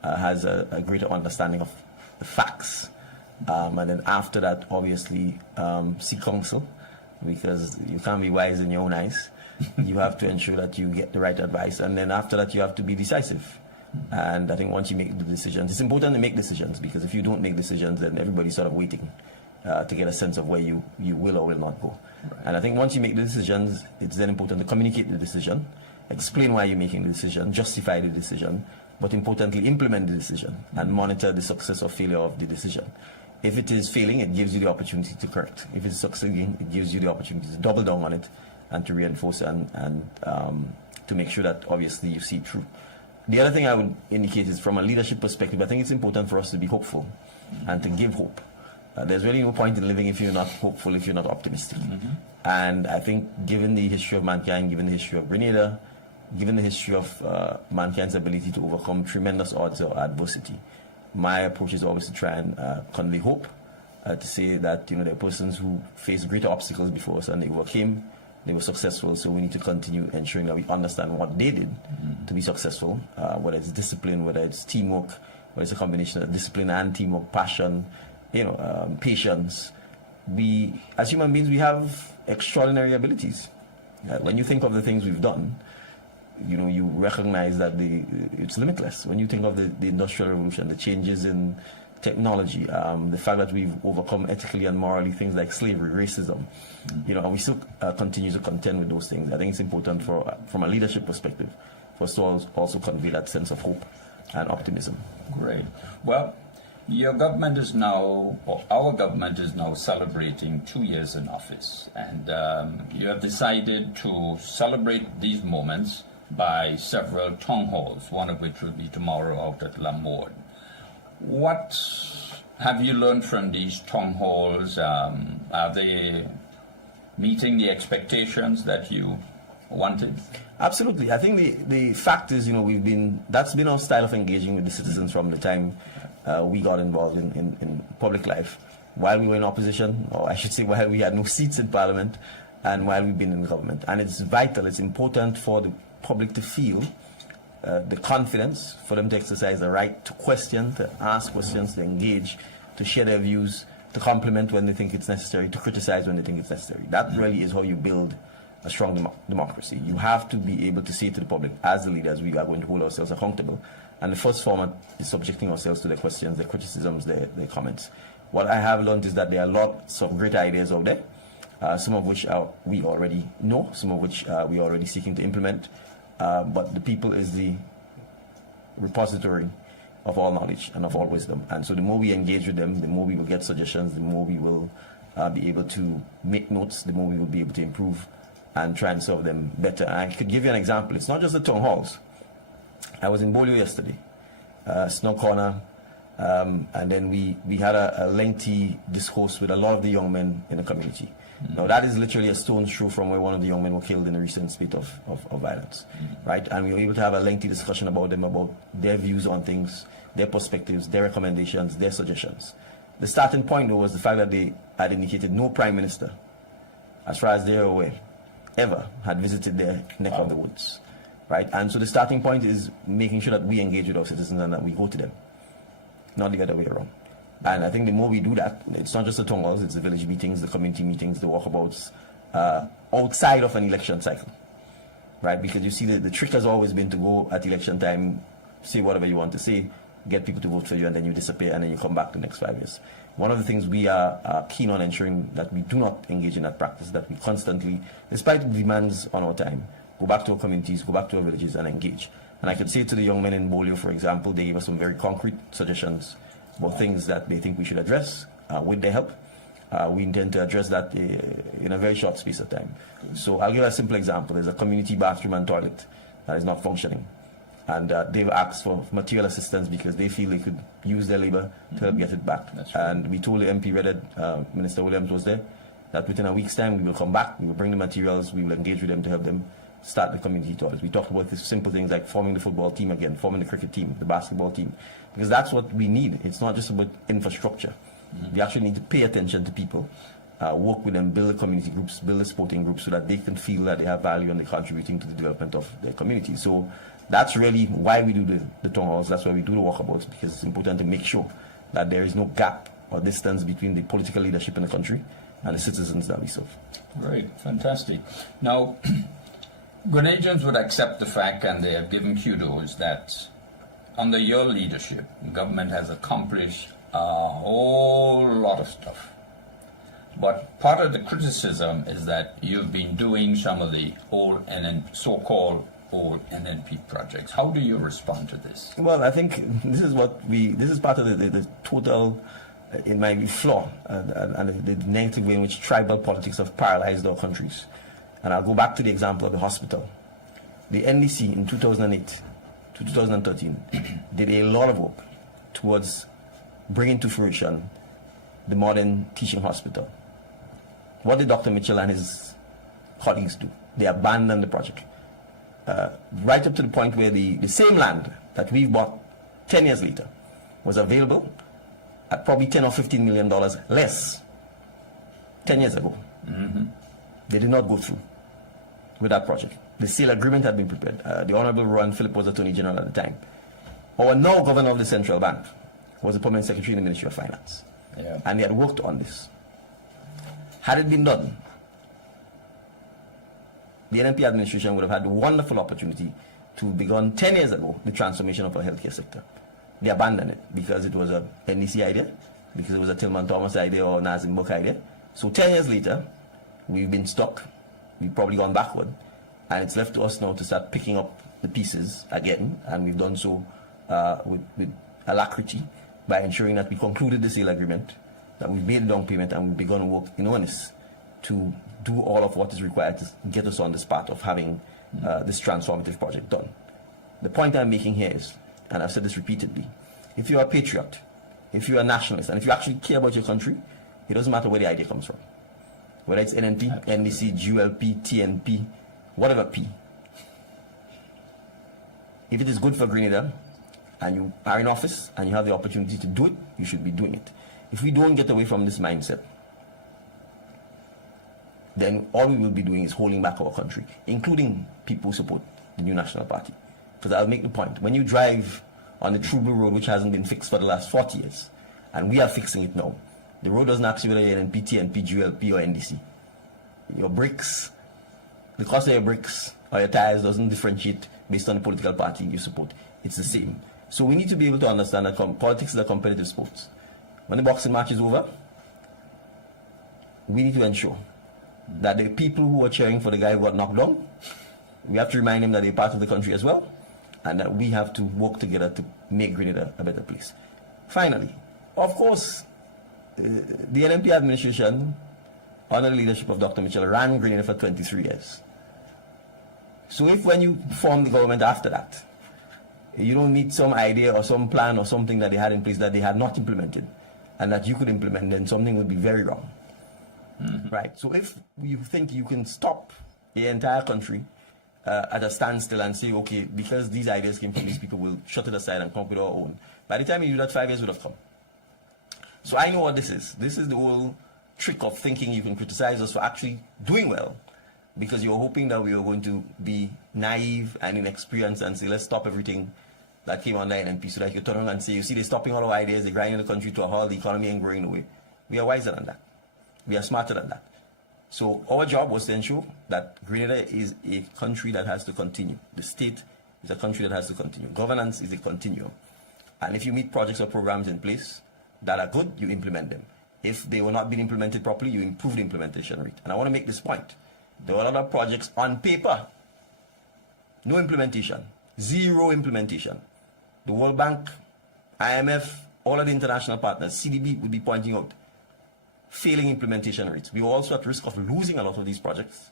has a greater understanding of the facts, and then after that, obviously, seek counsel, because you can't be wise in your own eyes. You have to ensure that you get the right advice, and then after that, you have to be decisive. And I think once you make the decisions, it's important to make decisions, because if you don't make decisions, then everybody's sort of waiting to get a sense of where you will or will not go. Right. And I think once you make the decisions, it's then important to communicate the decision, explain why you're making the decision, justify the decision, but importantly, implement the decision and monitor the success or failure of the decision. If it is failing, it gives you the opportunity to correct. If it's succeeding, it gives you the opportunity to double down on it and to reinforce and to make sure that obviously you see it through. The other thing I would indicate is, from a leadership perspective, I think it's important for us to be hopeful and to give hope. There's really no point in living if you're not hopeful, if you're not optimistic. And I think, given the history of mankind, given the history of Grenada, given the history of mankind's ability to overcome tremendous odds or adversity, my approach is always to try and convey hope, to say that there are persons who face greater obstacles before us and they overcame. They were successful, so we need to continue ensuring that we understand what they did to be successful, whether it's discipline, whether it's teamwork, whether it's a combination of discipline and teamwork, passion, patience. We, as human beings, we have extraordinary abilities. When you think of the things we've done, you recognize that it's limitless. When you think of the Industrial Revolution, the changes in technology, the fact that we've overcome ethically and morally things like slavery, racism, and we still continue to contend with those things. I think it's important from a leadership perspective for us to also convey that sense of hope and optimism. Great. Well, your government is now, or our government is now celebrating 2 years in office, and you have decided to celebrate these moments by several town halls, one of which will be tomorrow out at Lambourne. What have you learned from these town halls? Are they meeting the expectations that you wanted? Absolutely. I think the fact is, that's been our style of engaging with the citizens from the time we got involved in public life, while we were in opposition, or I should say while we had no seats in Parliament, and while we've been in government. And it's vital, it's important for the public to feel the confidence, for them to exercise the right to question, to ask questions, to engage, to share their views, to compliment when they think it's necessary, to criticize when they think it's necessary. That really is how you build a strong democracy. You have to be able to say to the public, as the leaders, we are going to hold ourselves accountable. And the first format is subjecting ourselves to their questions, their criticisms, their comments. What I have learned is that there are lots of great ideas out there, some of which we already know, some of which we are already seeking to implement. But the people is the repository of all knowledge and of all wisdom. And so the more we engage with them, the more we will get suggestions, the more we will be able to make notes, the more we will be able to improve and try and solve them better. And I could give you an example. It's not just the town halls. I was in Bolio yesterday, Snow Corner, and then we had a lengthy discourse with a lot of the young men in the community. Now that is literally a stone's throw from where one of the young men were killed in the recent spate of violence, right? And we were able to have a lengthy discussion about them, about their views on things, their perspectives, their recommendations, their suggestions. The starting point, though, was the fact that they had indicated no prime minister, as far as they are aware, ever had visited their neck of the woods, right? And so the starting point is making sure that we engage with our citizens and that we go to them, not the other way around. And I think the more we do that, it's not just the town halls, it's the village meetings, the community meetings, the walkabouts, outside of an election cycle, right? Because you see, the trick has always been to go at election time, say whatever you want to say, get people to vote for you, and then you disappear, and then you come back the next 5 years. One of the things we are keen on ensuring that we do not engage in that practice, that we constantly, despite the demands on our time, go back to our communities, go back to our villages and engage. And I could say to the young men in Bolio, for example, they gave us some very concrete suggestions about things that they think we should address with their help. We intend to address that in a very short space of time. So I'll give a simple example. There's a community bathroom and toilet that is not functioning. And they've asked for material assistance because they feel they could use their labor to help get it back. And we told the MP, Minister Williams was there, that within a week's time we will come back, we will bring the materials, we will engage with them to help them start the community toilets. We talked about these simple things like forming the football team again, forming the cricket team, the basketball team, because that's what we need. It's not just about infrastructure. We actually need to pay attention to people, work with them, build the community groups, build the sporting groups so that they can feel that they have value and they're contributing to the development of their community. So that's really why we do the town halls. That's why we do the walkabouts, because it's important to make sure that there is no gap or distance between the political leadership in the country and the citizens that we serve. Great, fantastic. Now, Grenadians would accept the fact, and they have given kudos, that under your leadership, the government has accomplished a whole lot of stuff. But part of the criticism is that you've been doing some of the old so-called old NNP projects. How do you respond to this? Well, I think this is part of the total, in my view, flaw and the negative way in which tribal politics have paralyzed our countries. And I'll go back to the example of the hospital. The NDC in 2008 to 2013 did a lot of work towards bringing to fruition the modern teaching hospital. What did Dr. Mitchell and his colleagues do? They abandoned the project. Right up to the point where the same land that we've bought 10 years later was available at probably $10 or $15 million less 10 years ago. They did not go through with that project. The sale agreement had been prepared. The Honorable Rowan Phillip was Attorney General at the time. Our now Governor of the Central Bank was the Permanent Secretary in the Ministry of Finance. Yeah. And they had worked on this. Had it been done, the NNP administration would have had a wonderful opportunity to have begun 10 years ago the transformation of our healthcare sector. They abandoned it because it was a NDC idea, because it was a Tillman Thomas idea or Nazim Book idea. So 10 years later, we've been stuck. We've probably gone backward. And it's left to us now to start picking up the pieces again. And we've done so with alacrity by ensuring that we concluded the sale agreement, that we've made a down payment, and we've begun work in earnest to do all of what is required to get us on this path of having this transformative project done. The point I'm making here is, and I've said this repeatedly, if you're a patriot, if you're a nationalist, and if you actually care about your country, it doesn't matter where the idea comes from. Whether it's NNP, NDC, GULP, TNP, whatever P. If it is good for Grenada, and you are in office, and you have the opportunity to do it, you should be doing it. If we don't get away from this mindset, then all we will be doing is holding back our country, including people who support the New National Party. Because I'll make the point, when you drive on the True Blue Road, which hasn't been fixed for the last 40 years, and we are fixing it now, the road doesn't ask you whether you're NNP, TNP, GULP, or NDC. Your brakes, the cost of your brakes or your tires doesn't differentiate based on the political party you support. It's the same. So we need to be able to understand that politics is a competitive sport. When the boxing match is over, we need to ensure that the people who are cheering for the guy who got knocked down, we have to remind them that they're part of the country as well, and that we have to work together to make Grenada a better place. Finally, of course, the NNP administration under the leadership of Dr. Mitchell, ran Grenada for 23 years. So if when you form the government after that, you don't meet some idea or some plan or something that they had in place that they had not implemented and that you could implement, then something would be very wrong. Right? So if you think you can stop the entire country at a standstill and say, okay, because these ideas came from these people, we'll shut it aside and come up with our own. By the time you do that, 5 years would have come. So I know what this is. This is the whole trick of thinking you can criticize us for actually doing well, because you're hoping that we are going to be naive and inexperienced and say, let's stop everything that came under NNP, so that you turn around and say, you see, they're stopping all our ideas, they're grinding the country to a halt, the economy ain't growing away. We are wiser than that. We are smarter than that. So our job was to ensure that Grenada is a country that has to continue. The state is a country that has to continue. Governance is a continuum. And if you meet projects or programs in place that are good, you implement them. If they were not being implemented properly, you improve the implementation rate. And I want to make this point. There were a lot of projects on paper, no implementation, zero implementation. The World Bank, IMF, all of the international partners, CDB would be pointing out failing implementation rates. We were also at risk of losing a lot of these projects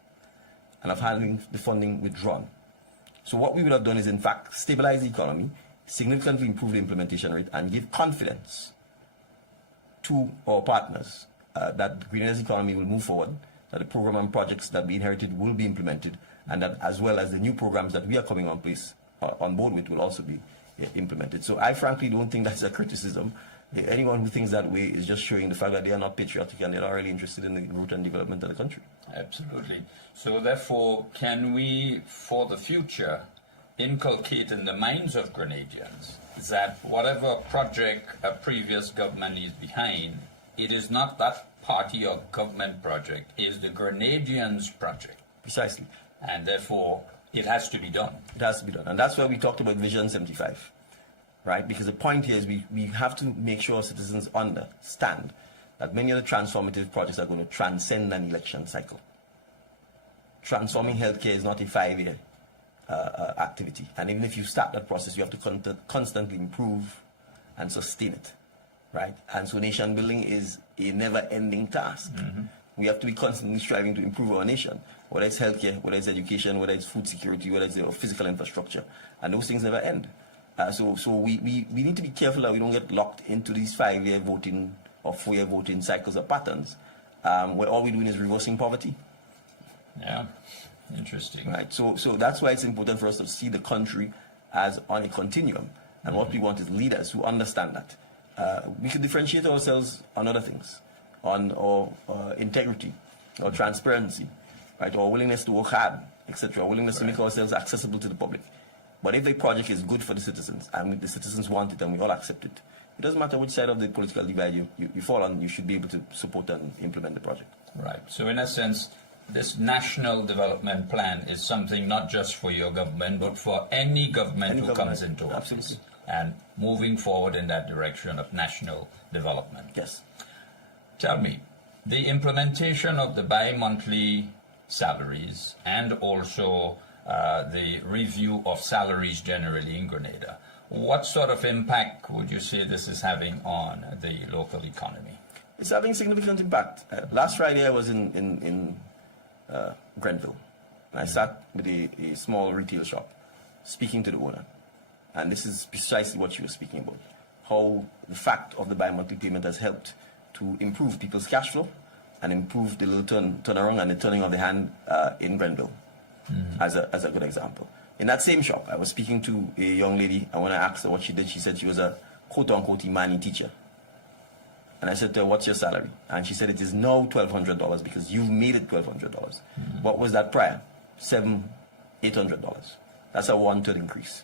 and of having the funding withdrawn. So what we would have done is, in fact, stabilize the economy, significantly improve the implementation rate, and give confidence to our partners that Grenada's economy will move forward, that the program and projects that we inherited will be implemented, and that as well as the new programs that we are coming on board with will also be implemented. So I frankly don't think that's a criticism. Anyone who thinks that way is just showing the fact that they are not patriotic and they're not really interested in the growth and development of the country. Absolutely. So therefore, can we, for the future, inculcate in the minds of Grenadians that whatever project a previous government is behind, it is not that party or government project, it is the Grenadians' project. Precisely. And therefore, it has to be done. It has to be done. And that's why we talked about Vision 75, right? Because the point here is we have to make sure citizens understand that many of the transformative projects are going to transcend an election cycle. Transforming healthcare is not a 5-year activity. And even if you start that process, you have to constantly improve and sustain it, right? And so nation building is a never-ending task. We have to be constantly striving to improve our nation, whether it's healthcare, whether it's education, whether it's food security, whether it's physical infrastructure. And those things never end. So we need to be careful that we don't get locked into these 5-year voting or 4-year voting cycles or patterns, where all we're doing is reversing poverty. Yeah, interesting. Right. So that's why it's important for us to see the country as on a continuum. And what we want is leaders who understand that. We can differentiate ourselves on other things, on our integrity, or transparency, right, or willingness to work hard, etc., willingness to make ourselves accessible to the public. But if the project is good for the citizens, and the citizens want it, and we all accept it, it doesn't matter which side of the political divide you fall on, you should be able to support and implement the project. Right. So in a sense, this national development plan is something not just for your government, but for any government who comes into office. Absolutely. And moving forward in that direction of national development. Yes. Tell me, the implementation of the bi-monthly salaries and also the review of salaries generally in Grenada, what sort of impact would you say this is having on the local economy? It's having significant impact. Last Friday I was in Grenville. And I sat with a small retail shop speaking to the owner. And this is precisely what you were speaking about, how the fact of the bi-monthly payment has helped to improve people's cash flow and improve the little turnaround and the turning of the hand in Grenville, as a good example. In that same shop, I was speaking to a young lady, and when I asked her what she did, she said she was a quote-unquote Imani teacher. And I said to her, what's your salary? And she said, it is now $1,200 because you've made it $1,200. What was that prior? $700, $800. That's a 1/3 increase.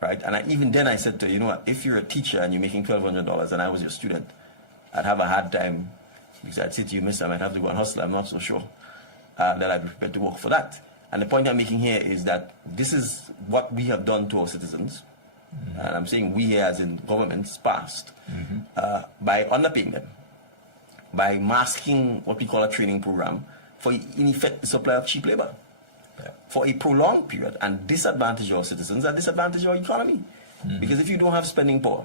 Right? And even then I said to her, you know what, if you're a teacher and you're making $1,200 and I was your student, I'd have a hard time, because I'd say to you, miss, I might have to go and hustle. I'm not so sure that I'd be prepared to work for that. And the point I'm making here is that this is what we have done to our citizens, and I'm saying we here as in governments past, by underpaying them, by masking what we call a training program for, in effect, the supply of cheap labor. For a prolonged period, and disadvantage our citizens and disadvantage our economy. Because if you don't have spending power,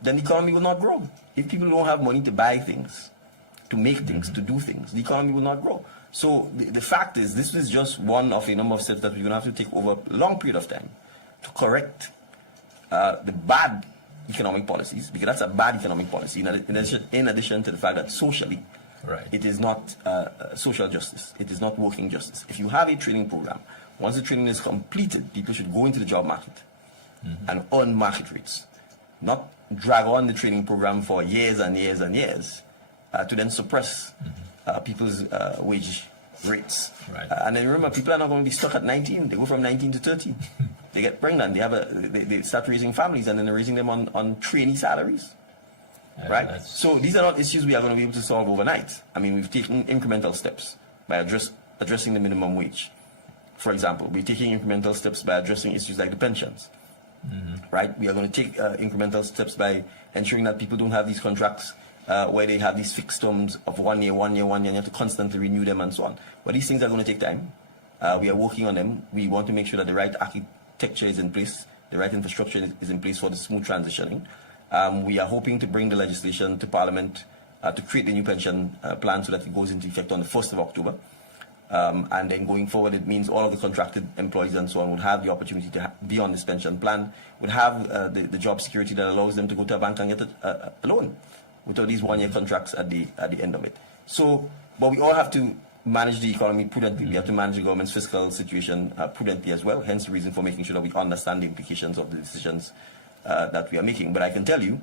then the economy will not grow. If people don't have money to buy things, to make things, to do things, the economy will not grow. So the fact is, this is just one of a number of steps that we're going to have to take over a long period of time to correct the bad economic policies, because that's a bad economic policy, in addition to the fact that socially, it is not social justice. It is not working justice. If you have a training program, once the training is completed, people should go into the job market and earn market rates, not drag on the training program for years and years and years to then suppress people's wage rates. And then remember, people are not going to be stuck at 19. They go from 19 to 13. They get pregnant. They start raising families, and then they're raising them on trainee salaries. Right? So these are not issues we are going to be able to solve overnight. I mean, we've taken incremental steps by addressing the minimum wage. For example, we're taking incremental steps by addressing issues like the pensions. Right? We are going to take incremental steps by ensuring that people don't have these contracts where they have these fixed terms of 1 year, 1 year, 1 year, and you have to constantly renew them and so on. But these things are going to take time. We are working on them. We want to make sure that the right architecture is in place, the right infrastructure is in place for the smooth transitioning. We are hoping to bring the legislation to Parliament to create the new pension plan so that it goes into effect on the 1st of October. And then going forward, it means all of the contracted employees and so on would have the opportunity to be on this pension plan, would have the job security that allows them to go to a bank and get a loan without these 1 year contracts at the end of it. So, but we all have to manage the economy prudently. We have to manage the government's fiscal situation prudently as well. Hence the reason for making sure that we understand the implications of the decisions that we are making. But I can tell you,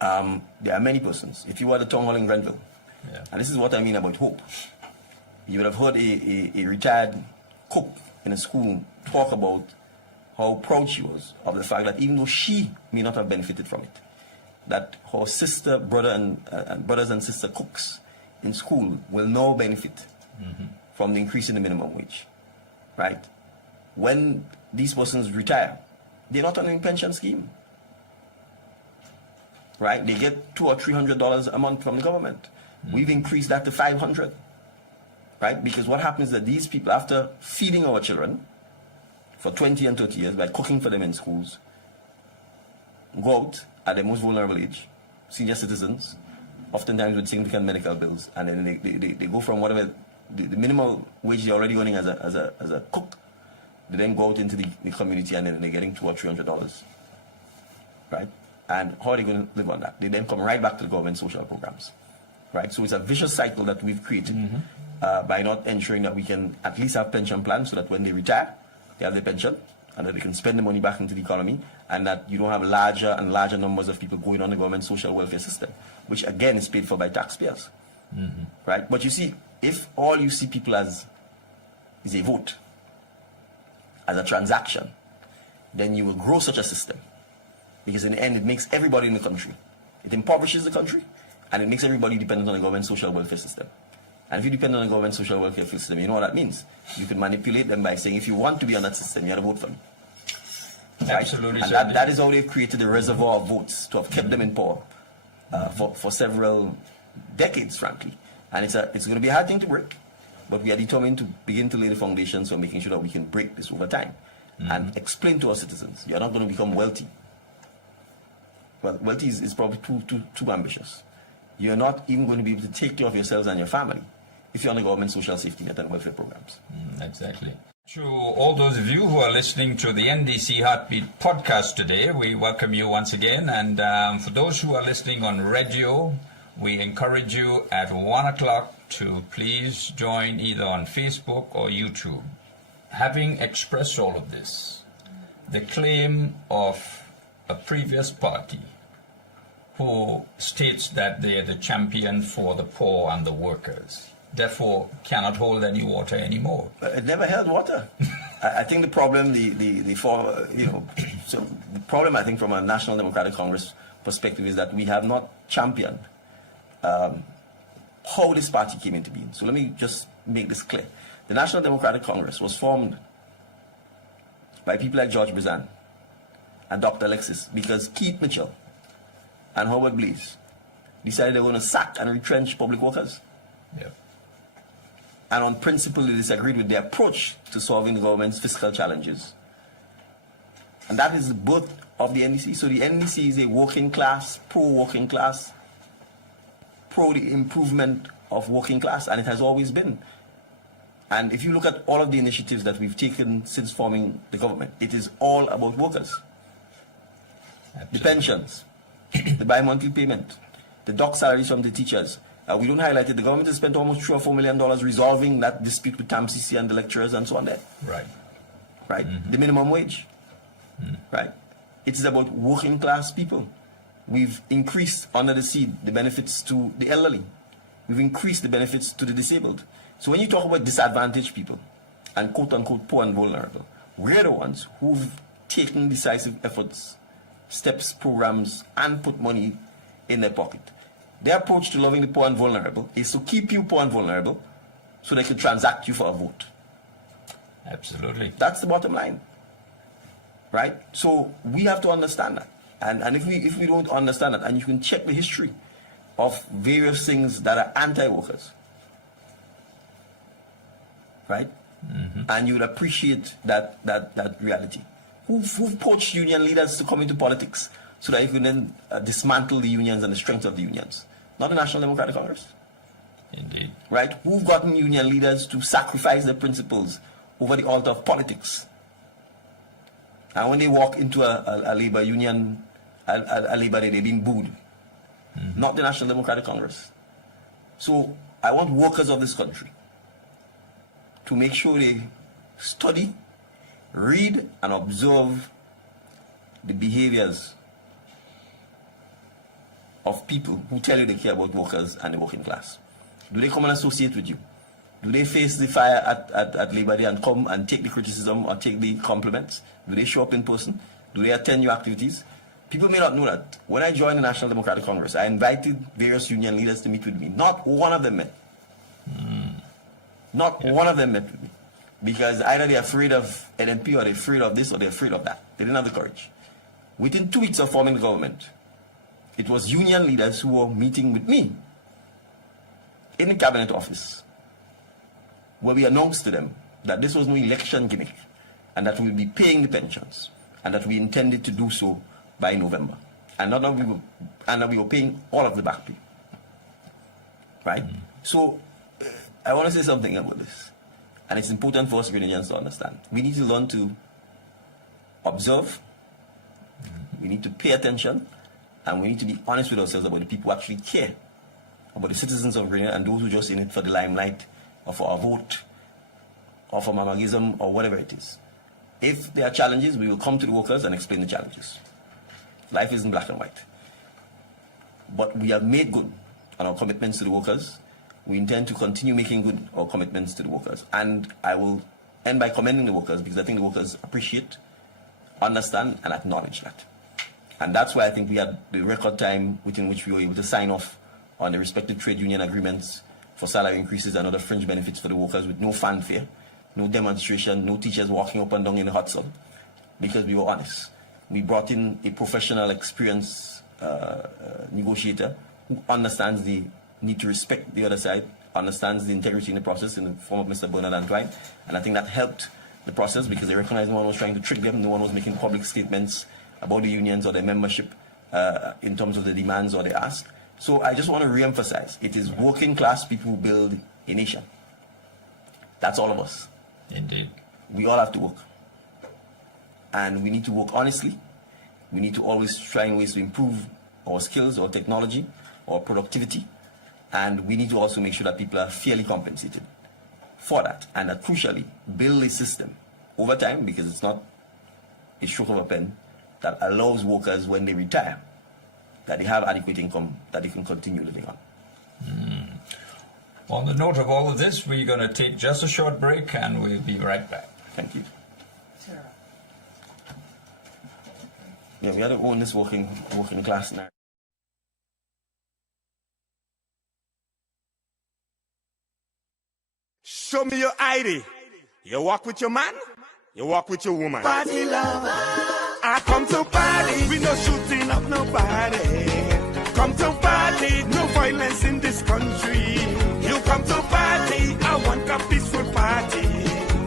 there are many persons. If you were at the town hall in Grenville, and this is what I mean about hope, you would have heard a retired cook in a school talk about how proud she was of the fact that even though she may not have benefited from it, that her sister, brothers and sister cooks in school will now benefit from the increase in the minimum wage, right? When these persons retire, they're not on any pension scheme, right? They get $200 or $300 a month from the government. We've increased that to $500, right? Because what happens is that these people, after feeding our children for 20 and 30 years by cooking for them in schools, go out at their most vulnerable age, senior citizens, oftentimes with significant medical bills, and then they go from whatever the minimal wage they're already earning as a cook, they then go out into the community and then they're getting $200 or $300, right? And how are they going to live on that? They then come right back to the government social programs, right? So it's a vicious cycle that we've created by not ensuring that we can at least have pension plans so that when they retire, they have their pension and that they can spend the money back into the economy, and that you don't have larger and larger numbers of people going on the government social welfare system, which again is paid for by taxpayers, right? But you see, if all you see people as is a vote, as a transaction, then you will grow such a system, because in the end it makes everybody in the country, it impoverishes the country, and it makes everybody dependent on the government social welfare system. And if you depend on the government social welfare system, you know what that means. You can manipulate them by saying, if you want to be on that system, you have to vote for me. Absolutely. Right? And that is how they've created a reservoir of votes to have kept them in power for several decades, frankly. And it's going to be a hard thing to break, but we are determined to begin to lay the foundations for making sure that we can break this over time and explain to our citizens, you're not going to become wealthy. Well, wealthy is probably too ambitious. You're not even going to be able to take care of yourselves and your family if you're on the government social safety net and welfare programs. Exactly. To all those of you who are listening to the NDC Heartbeat podcast today, we welcome you once again. And for those who are listening on radio, we encourage you at 1 o'clock to please join either on Facebook or YouTube. Having expressed all of this, the claim of a previous party who states that they are the champion for the poor and the workers, therefore cannot hold any water anymore. It never held water. I think the problem, so the problem I think from a National Democratic Congress perspective is that we have not championed how this party came into being. So let me just make this clear. The National Democratic Congress was formed by people like George Bizan and Dr. Alexis because Keith Mitchell and Howard Blaze decided they were going to sack and retrench public workers. Yep. And on principle, they disagreed with the approach to solving the government's fiscal challenges. And that is the birth of the NDC. So the NDC is a working class, pro-working class, pro the improvement of working class, and it has always been. And if you look at all of the initiatives that we've taken since forming the government, it is all about workers. Absolutely. The pensions, the bi-monthly payment, the dock salaries from the teachers. We don't highlight it. The government has spent almost $3 or $4 million resolving that dispute with TAMCC and the lecturers and so on there. Right. Right? The minimum wage. Right? It is about working class people. We've increased under the seed the benefits to the elderly. We've increased the benefits to the disabled. So when you talk about disadvantaged people and quote-unquote poor and vulnerable, we're the ones who've taken decisive efforts, steps, programs, and put money in their pocket. Their approach to loving the poor and vulnerable is to keep you poor and vulnerable so they can transact you for a vote. Absolutely. That's the bottom line. Right? So we have to understand that. And if we don't understand that, and you can check the history of various things that are anti-workers, right? And you would appreciate that reality. Who've poached union leaders to come into politics so that you can then dismantle the unions and the strength of the unions? Not the National Democratic Congress. Indeed. Right? Who've gotten union leaders to sacrifice their principles over the altar of politics? And when they walk into a labor union, a labor day, they're being booed. Not the National Democratic Congress. So I want workers of this country to make sure they study, read, and observe the behaviors of people who tell you they care about workers and the working class. Do they come and associate with you? Do they face the fire at Labor Day and come and take the criticism or take the compliments? Do they show up in person? Do they attend your activities? People may not know that. When I joined the National Democratic Congress, I invited various union leaders to meet with me. Not one of them met. Not one of them met with me. Because either they're afraid of NMP or they're afraid of this or they're afraid of that. They didn't have the courage. Within 2 weeks of forming the government, it was union leaders who were meeting with me in the cabinet office, where we announced to them that this was no election gimmick and that we would be paying the pensions and that we intended to do so by November. And that we were paying all of the back pay. Right? So I want to say something about this. And it's important for us Grenadians to understand. We need to learn to observe, we need to pay attention, and we need to be honest with ourselves about the people who actually care about the citizens of Grenada and those who are just in it for the limelight or for our vote or for mamagism or whatever it is. If there are challenges, we will come to the workers and explain the challenges. Life isn't black and white. But we have made good on our commitments to the workers. We intend to continue making good our commitments to the workers. And I will end by commending the workers because I think the workers appreciate, understand, and acknowledge that. And that's why I think we had the record time within which we were able to sign off on the respective trade union agreements for salary increases and other fringe benefits for the workers with no fanfare, no demonstration, no teachers walking up and down in the hot sun, because we were honest. We brought in a professional, experienced negotiator who understands the need to respect the other side, understands the integrity in the process in the form of Mr. Bernard Antwine. And I think that helped the process because they recognized no one was trying to trick them, no one was making public statements about the unions or their membership in terms of the demands or the ask. So I just want to re-emphasize, it is working class people who build a nation. That's all of us. Indeed. We all have to work. And we need to work honestly. We need to always try ways to improve our skills or technology or productivity. And we need to also make sure that people are fairly compensated for that. And that crucially, build a system over time, because it's not a stroke of a pen, that allows workers when they retire, that they have adequate income that they can continue living on. On the note of all of this, we're going to take just a short break and we'll be right back. Thank you. Yeah, we had to own this working class now. Show me your ID. You walk with your man, you walk with your woman. Party lover. I come to party, we no shooting up nobody. Come to party, no violence in this country. You come to party, I want a peaceful party.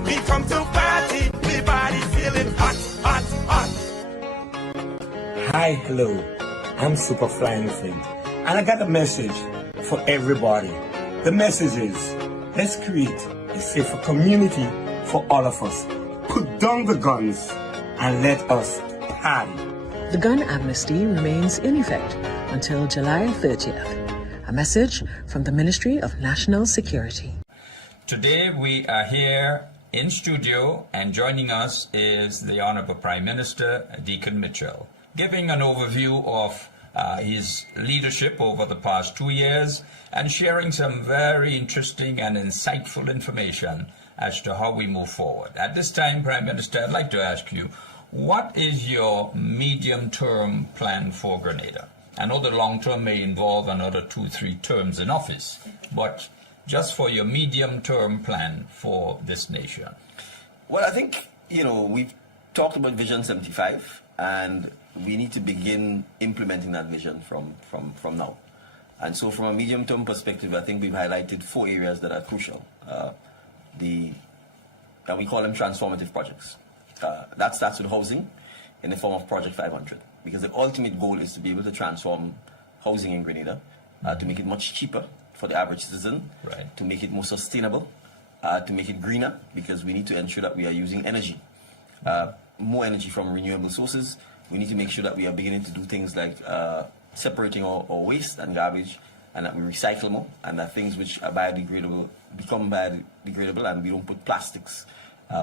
We come to party, we body feeling hot, hot, hot. Hi, hello, I'm Superfly Anything, and I got a message for everybody. The message is, let's create a safer community for all of us. Put down the guns and let us party. The gun amnesty remains in effect until July 30th. A message from the Ministry of National Security. Today we are here in studio, and joining us is the Honorable Prime Minister, Deacon Mitchell, giving an overview of his leadership over the past 2 years and sharing some very interesting and insightful information as to how we move forward. At this time, Prime Minister, I'd like to ask you, what is your medium-term plan for Grenada? I know the long-term may involve another 2-3 terms in office, but just for your medium-term plan for this nation. Well, I think, we've talked about Vision 75, and we need to begin implementing that vision from now. And so from a medium-term perspective, I think we've highlighted 4 areas that are crucial. We call them transformative projects. That starts with housing in the form of Project 500, because the ultimate goal is to be able to transform housing in Grenada, to make it much cheaper for the average citizen, right, to make it more sustainable, to make it greener, because we need to ensure that we are using energy, more energy from renewable sources. We need to make sure that we are beginning to do things like separating our waste and garbage, and that we recycle more, and that things which are biodegradable become biodegradable, and we don't put plastics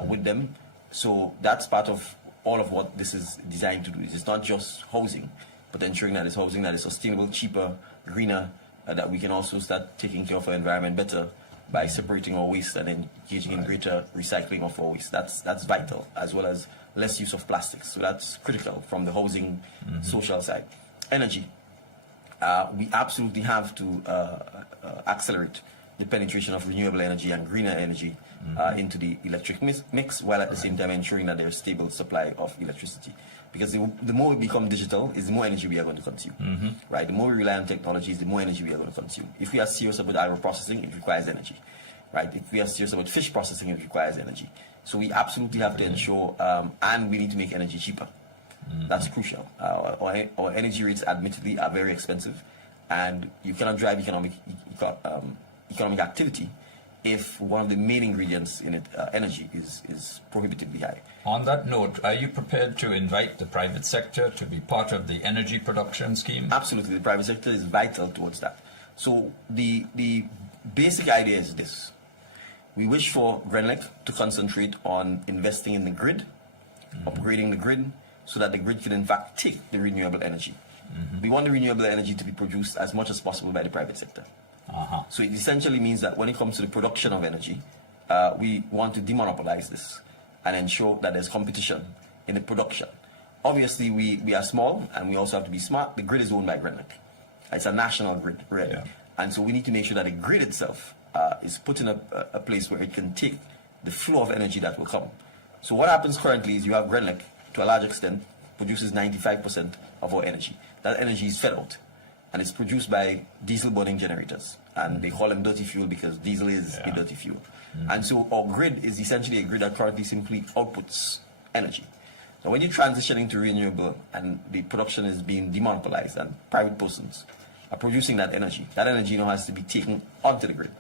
with them. So that's part of all of what this is designed to do. It's not just housing, but ensuring that it's housing that is sustainable, cheaper, greener, that we can also start taking care of our environment better by separating our waste and engaging in greater recycling of our waste. That's vital, as well as less use of plastics. So that's critical from the housing social side. Energy. We absolutely have to accelerate the penetration of renewable energy and greener energy into the electric mix, while at the same time ensuring that there's stable supply of electricity. Because the more we become digital, is the more energy we are going to consume. Right? The more we rely on technologies, the more energy we are going to consume. If we are serious about agro processing, it requires energy. Right? If we are serious about fish processing, it requires energy. So we absolutely have to ensure, and we need to make energy cheaper. That's crucial. Our energy rates, admittedly, are very expensive, and you cannot drive economic activity if one of the main ingredients in it, energy, is prohibitively high. On that note, are you prepared to invite the private sector to be part of the energy production scheme? Absolutely. The private sector is vital towards that. So the basic idea is this. We wish for Grenlec to concentrate on investing in the grid, upgrading the grid, so that the grid can in fact take the renewable energy. We want the renewable energy to be produced as much as possible by the private sector. So it essentially means that when it comes to the production of energy, we want to demonopolize this and ensure that there's competition in the production. Obviously, we are small, and we also have to be smart. The grid is owned by Grenlec. It's a national grid, really. Yeah. And so we need to make sure that the grid itself is put in a place where it can take the flow of energy that will come. So what happens currently is you have Grenlec, to a large extent, produces 95% of our energy. That energy is fed out, and it's produced by diesel burning generators. And they call them dirty fuel because diesel is a dirty fuel. And so our grid is essentially a grid that currently simply outputs energy. So when you're transitioning to renewable and the production is being demonopolized and private persons are producing that energy now has to be taken onto the grid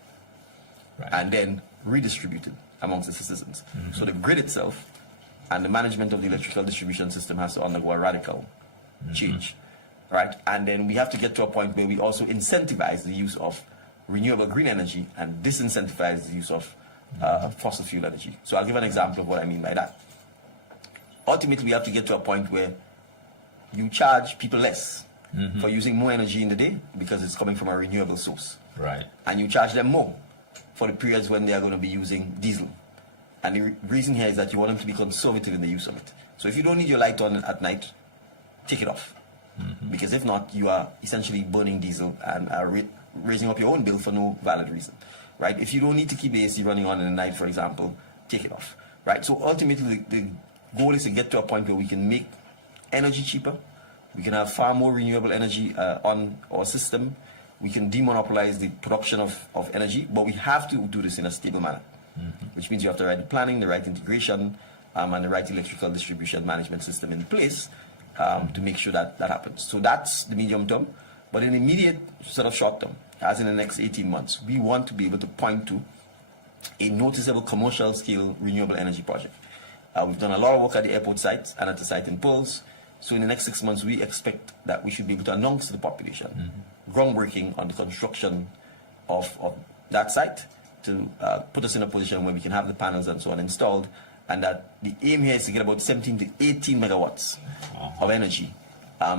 and then redistributed amongst the citizens. So the grid itself and the management of the electrical distribution system has to undergo a radical change, right? And then we have to get to a point where we also incentivize the use of renewable green energy and disincentivize the use of fossil fuel energy. So I'll give an example of what I mean by that. Ultimately, we have to get to a point where you charge people less for using more energy in the day because it's coming from a renewable source. Right. And you charge them more for the periods when they are going to be using diesel. And the reason here is that you want them to be conservative in the use of it. So if you don't need your light on at night, take it off. Because if not, you are essentially burning diesel and are raising up your own bill for no valid reason. Right? If you don't need to keep the AC running on in the night, for example, take it off. Right? So ultimately, the goal is to get to a point where we can make energy cheaper. We can have far more renewable energy on our system. We can demonopolize the production of energy, but we have to do this in a stable manner, which means you have the right planning, the right integration, and the right electrical distribution management system in place to make sure that that happens. So that's the medium term. But in the immediate sort of short term, as in the next 18 months, we want to be able to point to a noticeable commercial scale renewable energy project. We've done a lot of work at the airport sites and at the site in Pearls. So in the next 6 months, we expect that we should be able to announce to the population groundbreaking on the construction of that site to put us in a position where we can have the panels and so on installed, and that the aim here is to get about 17 to 18 megawatts of energy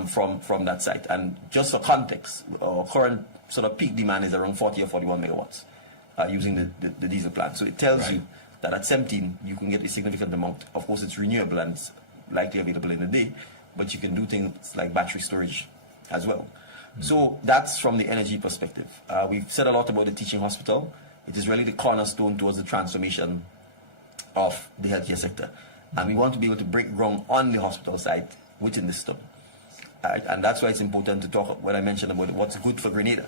from that site. And just for context, our current sort of peak demand is around 40 or 41 megawatts using the diesel plant. So it tells you that at 17, you can get a significant amount. Of course, it's renewable and it's likely available in a day, but you can do things like battery storage as well. So that's from the energy perspective. We've said a lot about the teaching hospital. It is really the cornerstone towards the transformation of the healthcare sector. And we want to be able to break ground on the hospital site within the system. And that's why it's important to talk, when I mentioned about what's good for Grenada.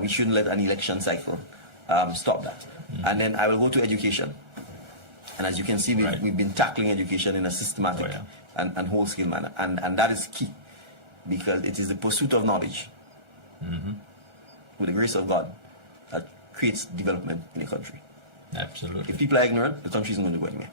We shouldn't let an election cycle stop that. And then I will go to education. And as you can see, we've been tackling education in a systematic and whole-scale manner. And that is key, because it is the pursuit of knowledge, with the grace of God, that creates development in a country. Absolutely. If people are ignorant, the country isn't going to go anywhere.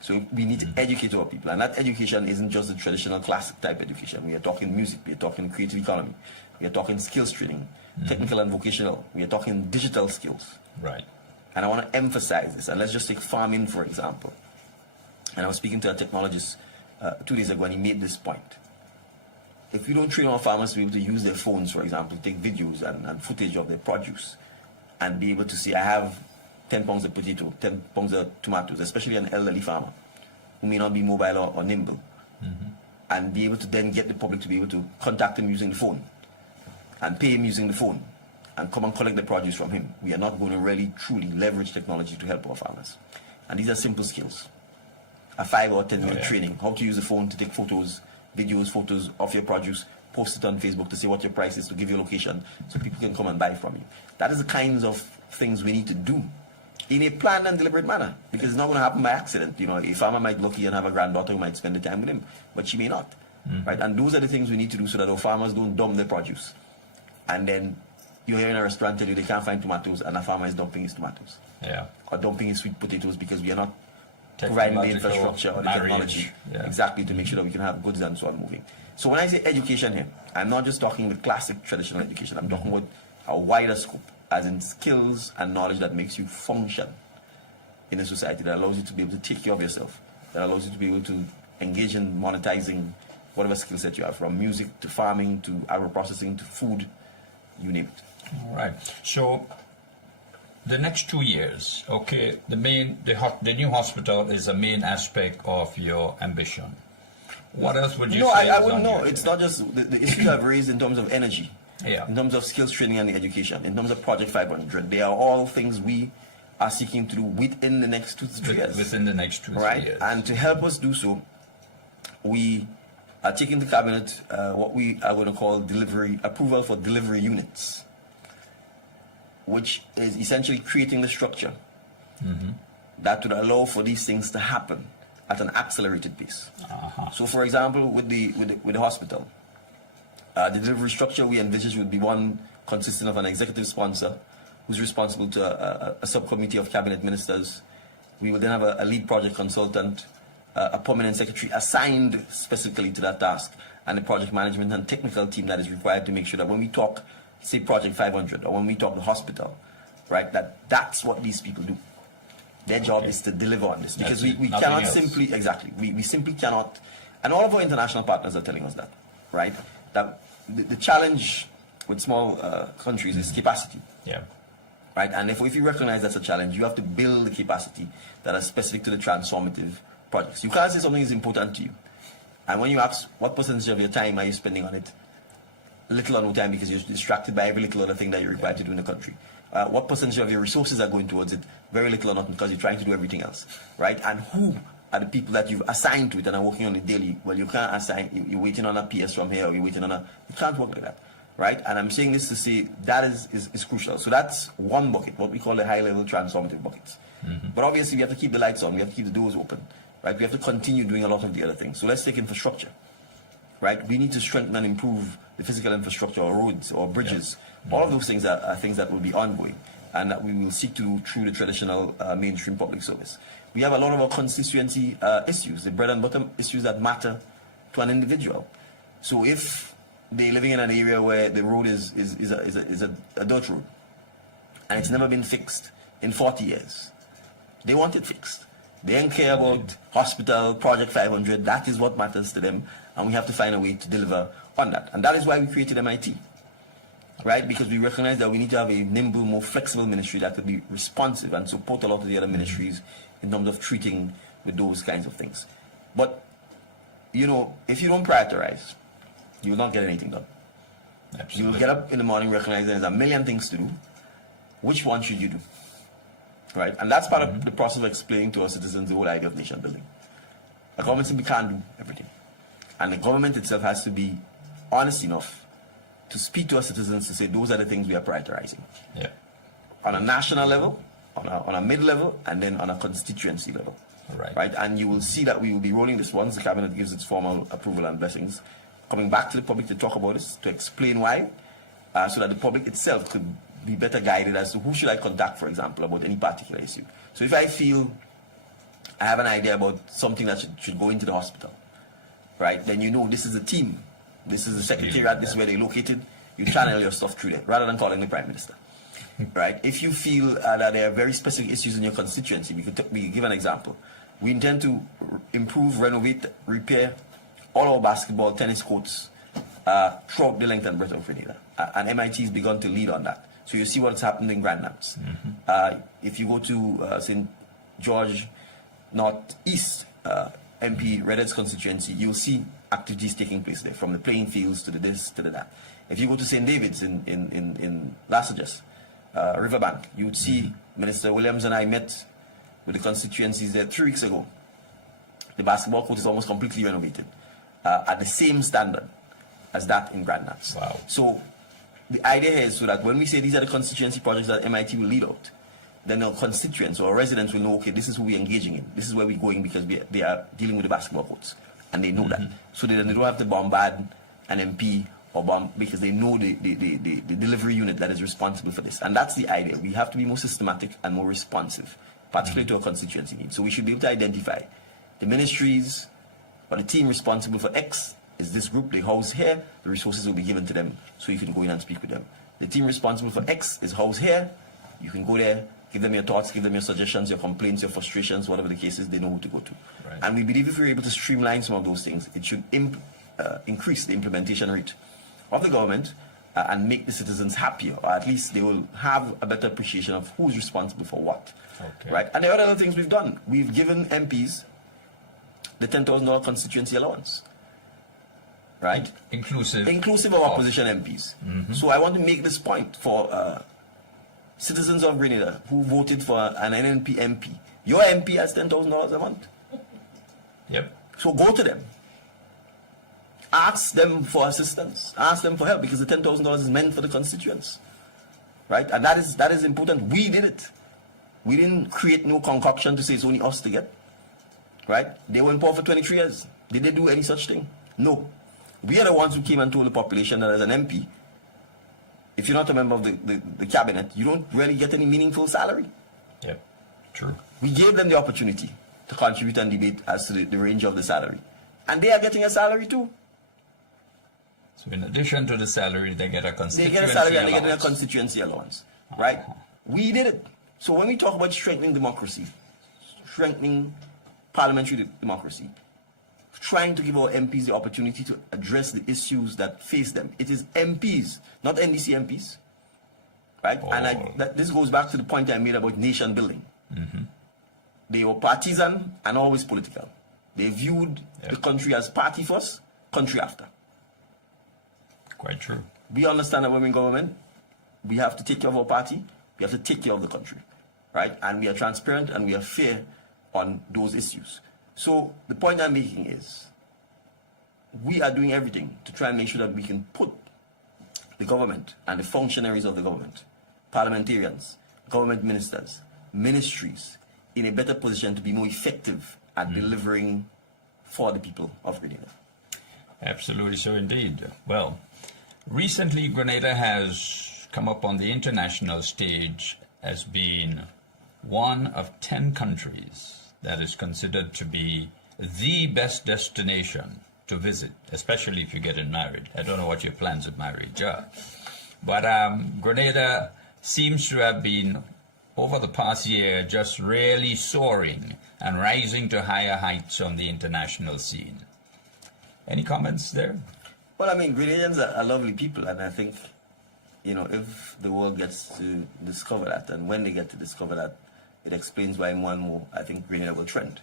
So we need to educate our people. And that education isn't just the traditional classic type education. We are talking music, we are talking creative economy, we are talking skills training, technical and vocational, we are talking digital skills. Right. And I want to emphasize this. And let's just take farming, for example. And I was speaking to a technologist 2 days ago, and he made this point. If we don't train our farmers to be able to use their phones, for example, take videos and footage of their produce, and be able to say, I have 10 pounds of potato, 10 pounds of tomatoes, especially an elderly farmer who may not be mobile or nimble, and be able to then get the public to be able to contact him using the phone and pay him using the phone and come and collect the produce from him. We are not going to really truly leverage technology to help our farmers. And these are simple skills. A 5 or 10 minute training, how to use the phone to take photos, videos, photos of your produce, post it on Facebook to say what your price is, to give your location so people can come and buy from you. That is the kinds of things we need to do in a planned and deliberate manner, because it's not going to happen by accident. You know, a farmer might be lucky and have a granddaughter who might spend the time with him, but she may not. Right? And those are the things we need to do so that our farmers don't dump their produce. And then you're here in a restaurant tell you they can't find tomatoes, and a farmer is dumping his tomatoes. Or dumping his sweet potatoes because we are not providing the infrastructure or the technology exactly to make sure that we can have goods and so on moving. So when I say education here, I'm not just talking the classic traditional education. I'm talking about a wider scope, as in skills and knowledge that makes you function in a society, that allows you to be able to take care of yourself, that allows you to be able to engage in monetizing whatever skill set you have, from music to farming to agro-processing to food, you name it. All right. So the next 2 years, okay, the new hospital is a main aspect of your ambition. What else would you say? I wouldn't know. It's not just the issue I've raised in terms of energy, in terms of skills training and education, in terms of Project 500. They are all things we are seeking to do within the next 2 to 3 years. Within the next 2 to 3 years. And to help us do so, we are taking to Cabinet what we are going to call approval for delivery units, which is essentially creating the structure that would allow for these things to happen at an accelerated pace. So, for example, with the hospital, the delivery structure we envisage would be one consisting of an executive sponsor who's responsible to a subcommittee of cabinet ministers. We will then have a lead project consultant, a permanent secretary assigned specifically to that task, and a project management and technical team that is required to make sure that when we talk, say, Project 500, or when we talk the hospital, right, that's what these people do. Their job is to deliver on this, because we cannot simply, we simply cannot, and all of our international partners are telling us that, right, that the challenge with small countries is capacity. Right, and if you recognize that's a challenge, you have to build the capacity that are specific to the transformative projects. You can't say something is important to you, and when you ask what percentage of your time are you spending on it, little or no time, because you're distracted by every little other thing that you're required to do in the country. What percentage of your resources are going towards it? Very little or nothing, because you're trying to do everything else, right? And who are the people that you've assigned to it and are working on it daily? Well, you can't assign, you're waiting on a PS from here, or you're waiting on you can't work like that, right? And I'm saying this to say that is crucial. So that's one bucket, what we call the high-level transformative buckets. But obviously, we have to keep the lights on, we have to keep the doors open, right? We have to continue doing a lot of the other things. So let's take infrastructure, right? We need to strengthen and improve the physical infrastructure, or roads, or bridges, All of those things are things that will be ongoing and that we will seek to do through the traditional mainstream public service. We have a lot of our constituency issues, the bread and butter issues that matter to an individual. So if they're living in an area where the road is a dirt road and it's never been fixed in 40 years, they want it fixed. They don't care about hospital, Project 500. That is what matters to them, and we have to find a way to deliver on that. And that is why we created MIT, right? Because we recognize that we need to have a nimble, more flexible ministry that could be responsive and support a lot of the other ministries in terms of treating with those kinds of things. But, you know, if you don't prioritize, you will not get anything done. Absolutely. You will get up in the morning recognizing there's a million things to do. Which one should you do? Right? And that's part of the process of explaining to our citizens the whole idea of nation building. A government simply can't do everything. And the government itself has to be honest enough to speak to our citizens to say those are the things we are prioritizing. Yeah. On a national level, on a mid-level, and then on a constituency level. Right? And you will see that we will be rolling this once the cabinet gives its formal approval and blessings, coming back to the public to talk about this, to explain why, so that the public itself could be better guided as to who should I contact, for example, about any particular issue. So if I feel I have an idea about something that should go into the hospital, right, then you know this is a team. This is the secretariat, this is where they're located. You channel your stuff through there, rather than calling the Prime Minister. Right? If you feel that there are very specific issues in your constituency, we could give an example. We intend to improve, renovate, repair all our basketball, tennis courts throughout the length and breadth of Grenada. And MIT has begun to lead on that. So you see what's happened in Grand Naps. If you go to St. George Northeast, MP Redhead's constituency, you'll see activities taking place there, from the playing fields to the this to the that. If you go to St. David's in Lassages, Riverbank, you would see Minister Williams and I met with the constituencies there 3 weeks ago. The basketball court is almost completely renovated at the same standard as that in Grand Naps. Wow. So the idea here is so that when we say these are the constituency projects that MIT will lead out, then our constituents or residents will know, okay, this is who we're engaging in. This is where we're going because they are dealing with the basketball courts. And they know that. So they don't have to bombard an MP or bomb because they know the delivery unit that is responsible for this. And that's the idea. We have to be more systematic and more responsive, particularly to our constituency needs. So we should be able to identify the ministries or the team responsible for X is this group, they house here, the resources will be given to them so you can go in and speak with them. The team responsible for X is housed here, you can go there, give them your thoughts, give them your suggestions, your complaints, your frustrations, whatever the case is, they know who to go to. Right. And we believe if we're able to streamline some of those things, it should increase the implementation rate of the government and make the citizens happier, or at least they will have a better appreciation of who's responsible for what. Okay. Right? And there are other things we've done. We've given MPs the $10,000 constituency allowance. Right? Inclusive of opposition MPs. So I want to make this point for citizens of Grenada who voted for an NNP MP. Your MP has $10,000 a month. Yep. So go to them. Ask them for assistance. Ask them for help because the $10,000 is meant for the constituents. Right? And that is important. We did it. We didn't create no concoction to say it's only us to get. Right? They were in power for 23 years. Did they do any such thing? No. We are the ones who came and told the population that as an MP, if you're not a member of the cabinet, you don't really get any meaningful salary. Yep, true. We gave them the opportunity to contribute and debate as to the range of the salary. And they are getting a salary too. So in addition to the salary, they get a constituency allowance. They get a salary and they get a constituency allowance, right? We did it. So when we talk about strengthening democracy, strengthening parliamentary democracy, trying to give our MPs the opportunity to address the issues that face them. It is MPs, not NDC MPs, right? And this goes back to the point I made about nation building. They were partisan and always political. They viewed the country as party first, country after. Quite true. We understand that when we're in government, we have to take care of our party, we have to take care of the country, right? And we are transparent and we are fair on those issues. So the point I'm making is we are doing everything to try and make sure that we can put the government and the functionaries of the government, parliamentarians, government ministers, ministries, in a better position to be more effective at delivering for the people of Grenada. Absolutely so indeed. Well, recently Grenada has come up on the international stage as being one of 10 countries that is considered to be the best destination to visit, especially if you're getting married. I don't know what your plans of marriage are. But Grenada seems to have been, over the past year, just really soaring and rising to higher heights on the international scene. Any comments there? Well, I mean, Grenadians are lovely people, and I think, you know, if the world gets to discover that, and when they get to discover that, it explains why more and more, I think, Grenada will trend.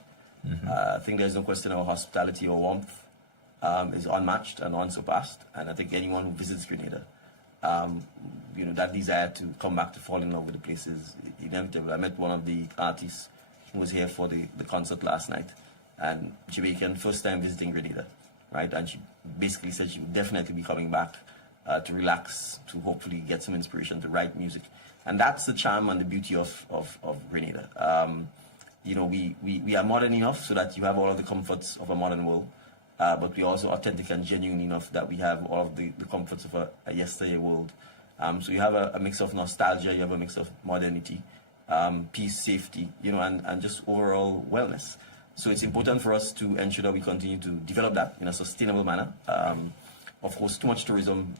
I think there's no question our hospitality or warmth is unmatched and unsurpassed, and I think anyone who visits Grenada, you know, that desire to come back to fall in love with the place is inevitable. I met one of the artists who was here for the concert last night, and Jamaican, first time visiting Grenada, right? And she basically said she would definitely be coming back to relax, to hopefully get some inspiration to write music. And that's the charm and the beauty of Grenada. You know, we are modern enough so that you have all of the comforts of a modern world, but we're also authentic and genuine enough that we have all of the comforts of a yesteryear world. So you have a mix of nostalgia, you have a mix of modernity, peace, safety, you know, and just overall wellness. So it's important for us to ensure that we continue to develop that in a sustainable manner. Of course, too much tourism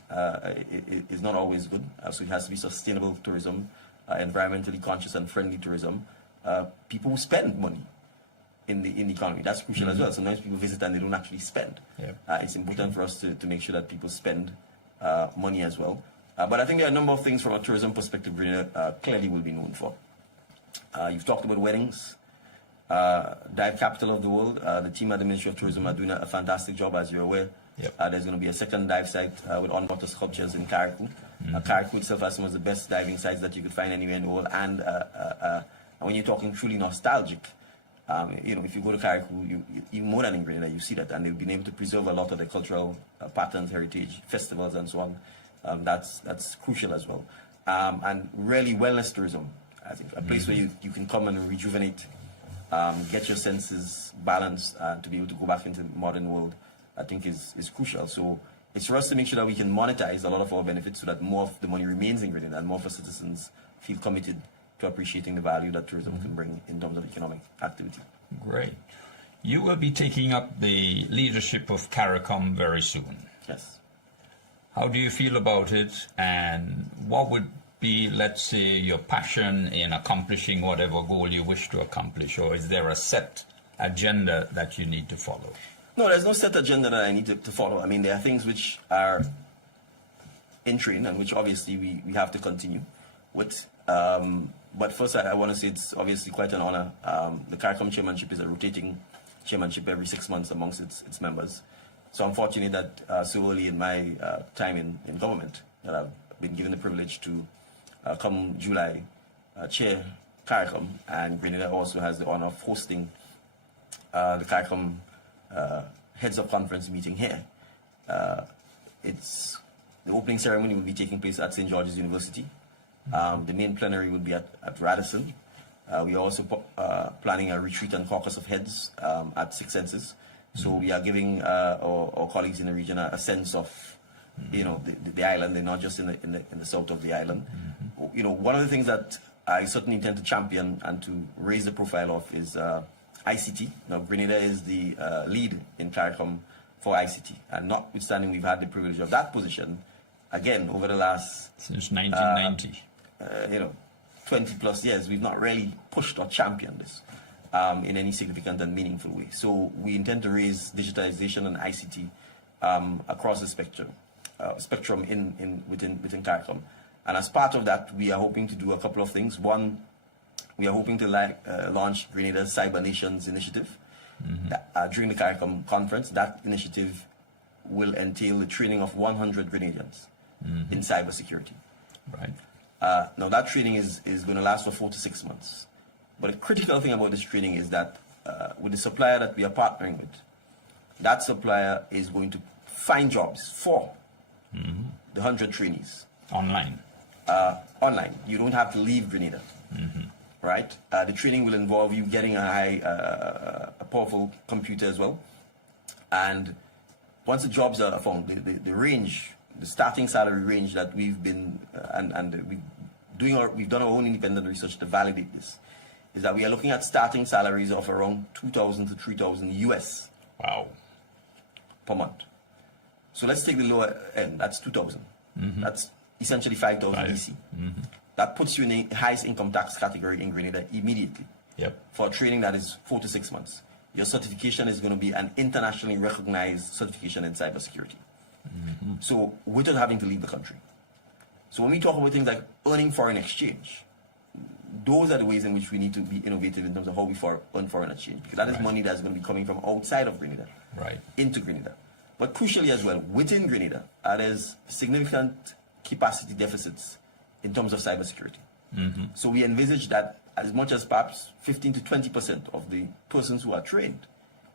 is not always good, so it has to be sustainable tourism, environmentally conscious and friendly tourism. People who spend money in the economy, that's crucial as well. Sometimes people visit and they don't actually spend. It's important for us to make sure that people spend money as well. But I think there are a number of things from a tourism perspective Grenada clearly will be known for. You've talked about weddings. Dive capital of the world. The team at the Ministry of Tourism are doing a fantastic job, as you're aware. There's going to be a second dive site with on-water sculptures in Carriacou. Carriacou itself has some of the best diving sites that you could find anywhere in the world. And when you're talking truly nostalgic, you know, if you go to Carriacou, you more than in Grenada, you see that, and they've been able to preserve a lot of the cultural patterns, heritage, festivals, and so on. That's crucial as well. And really wellness tourism, I think, a place where you can come and rejuvenate, get your senses balanced, to be able to go back into the modern world, I think is crucial. So it's for us to make sure that we can monetize a lot of our benefits so that more of the money remains in Grenada and more of our citizens feel committed to appreciating the value that tourism can bring in terms of economic activity. Great. You will be taking up the leadership of CARICOM very soon. Yes. How do you feel about it, and what would be, let's say, your passion in accomplishing whatever goal you wish to accomplish, or is there a set agenda that you need to follow? No, there's no set agenda that I need to follow. I mean, there are things which are in train and which obviously we have to continue with. But first, I want to say it's obviously quite an honor. The CARICOM chairmanship is a rotating chairmanship every 6 months amongst its members. So I'm fortunate that so early in my time in government that I've been given the privilege to come July chair CARICOM, and Grenada also has the honor of hosting the CARICOM heads of conference meeting here. The opening ceremony will be taking place at St. George's University. The main plenary will be at Radisson. We are also planning a retreat and caucus of heads at Six Senses. So we are giving our colleagues in the region a sense of, you know, the island, and not just in the south of the island. You know, one of the things that I certainly intend to champion and to raise the profile of is ICT. Now, Grenada is the lead in CARICOM for ICT, and notwithstanding we've had the privilege of that position, again, over the last... Since 1990. You know, 20 plus years, we've not really pushed or championed this in any significant and meaningful way. So we intend to raise digitization and ICT across the spectrum within CARICOM. And as part of that, we are hoping to do a couple of things. One, we are hoping to launch Grenada's Cyber Nations initiative during the CARICOM conference. That initiative will entail the training of 100 Grenadians in cybersecurity. Right. Now, that training is going to last for 4 to 6 months. But the critical thing about this training is that with the supplier that we are partnering with, that supplier is going to find jobs for the 100 trainees. Online. Online. You don't have to leave Grenada. Right? The training will involve you getting a powerful computer as well. And once the jobs are found, the range the starting salary range that we've been, we've done our own independent research to validate this, is that we are looking at starting salaries of around 2,000 to 3,000 US. Wow. Per month. So let's take the lower end, that's 2,000. That's essentially 5,000 EC. That puts you in the highest income tax category in Grenada immediately. For training that is 4 to 6 months. Your certification is going to be an internationally recognized certification in cybersecurity. So without having to leave the country. So when we talk about things like earning foreign exchange, those are the ways in which we need to be innovative in terms of how we earn foreign exchange, because that is money that's going to be coming from outside of Grenada into Grenada. But crucially as well, within Grenada, there's significant capacity deficits in terms of cybersecurity. So we envisage that as much as perhaps 15 to 20% of the persons who are trained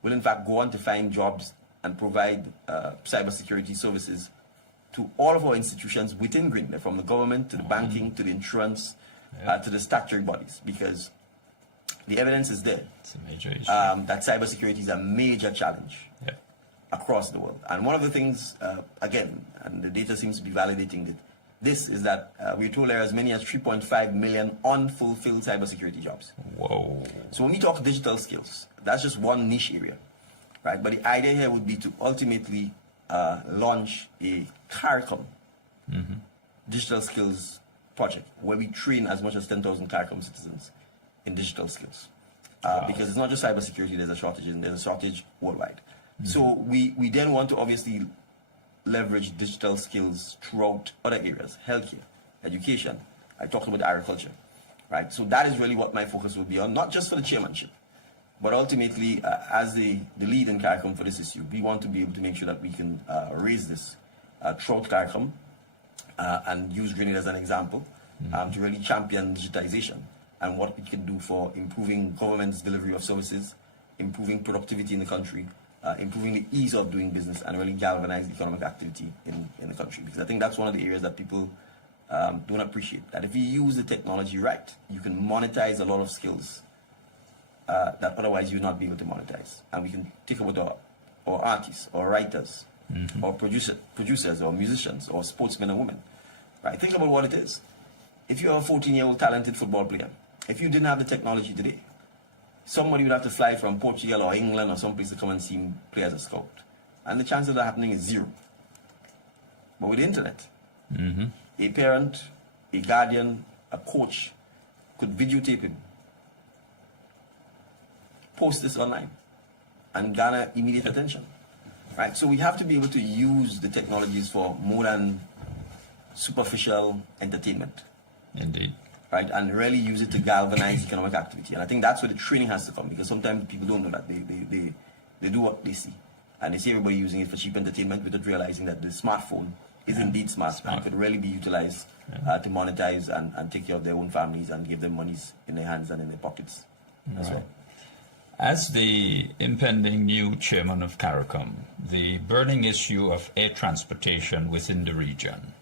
will in fact go on to find jobs and provide cybersecurity services to all of our institutions within Grenada, from the government to the banking to the insurance to the statutory bodies, because the evidence is there. It's a major issue. That cybersecurity is a major challenge across the world. And one of the things, again, and the data seems to be validating this, is that we're told there are as many as 3.5 million unfulfilled cybersecurity jobs. Whoa. So when we talk digital skills, that's just one niche area, right? But the idea here would be to ultimately launch a CARICOM digital skills project, where we train as much as 10,000 CARICOM citizens in digital skills. Because it's not just cybersecurity, there's a shortage, and there's a shortage worldwide. So we then want to obviously leverage digital skills throughout other areas, healthcare, education. I talked about agriculture, right? So that is really what my focus will be on, not just for the chairmanship, but ultimately as the lead in CARICOM for this issue, we want to be able to make sure that we can raise this throughout CARICOM and use Grenada as an example to really champion digitization and what it can do for improving government's delivery of services, improving productivity in the country, improving the ease of doing business, and really galvanize economic activity in the country. Because I think that's one of the areas that people don't appreciate. That if you use the technology right, you can monetize a lot of skills that otherwise you would not be able to monetize. And we can take about our artists, or writers, or producers, or musicians, or sportsmen and women. Right? Think about what it is. If you're a 14-year-old talented football player, if you didn't have the technology today, somebody would have to fly from Portugal or England or someplace to come and see play as a scout. And the chance of that happening is 0. But with the internet, a parent, a guardian, a coach could videotape him, post this online, and garner immediate attention. Right? So we have to be able to use the technologies for more than superficial entertainment. Indeed. Right, and really use it to galvanize economic activity. And I think that's where the training has to come, because sometimes people don't know that. They do what they see. And they see everybody using it for cheap entertainment without realizing that the smartphone is indeed smart and could really be utilized to monetize and take care of their own families and give them monies in their hands and in their pockets as well. As the impending new chairman of CARICOM, the burning issue of air transportation within the region,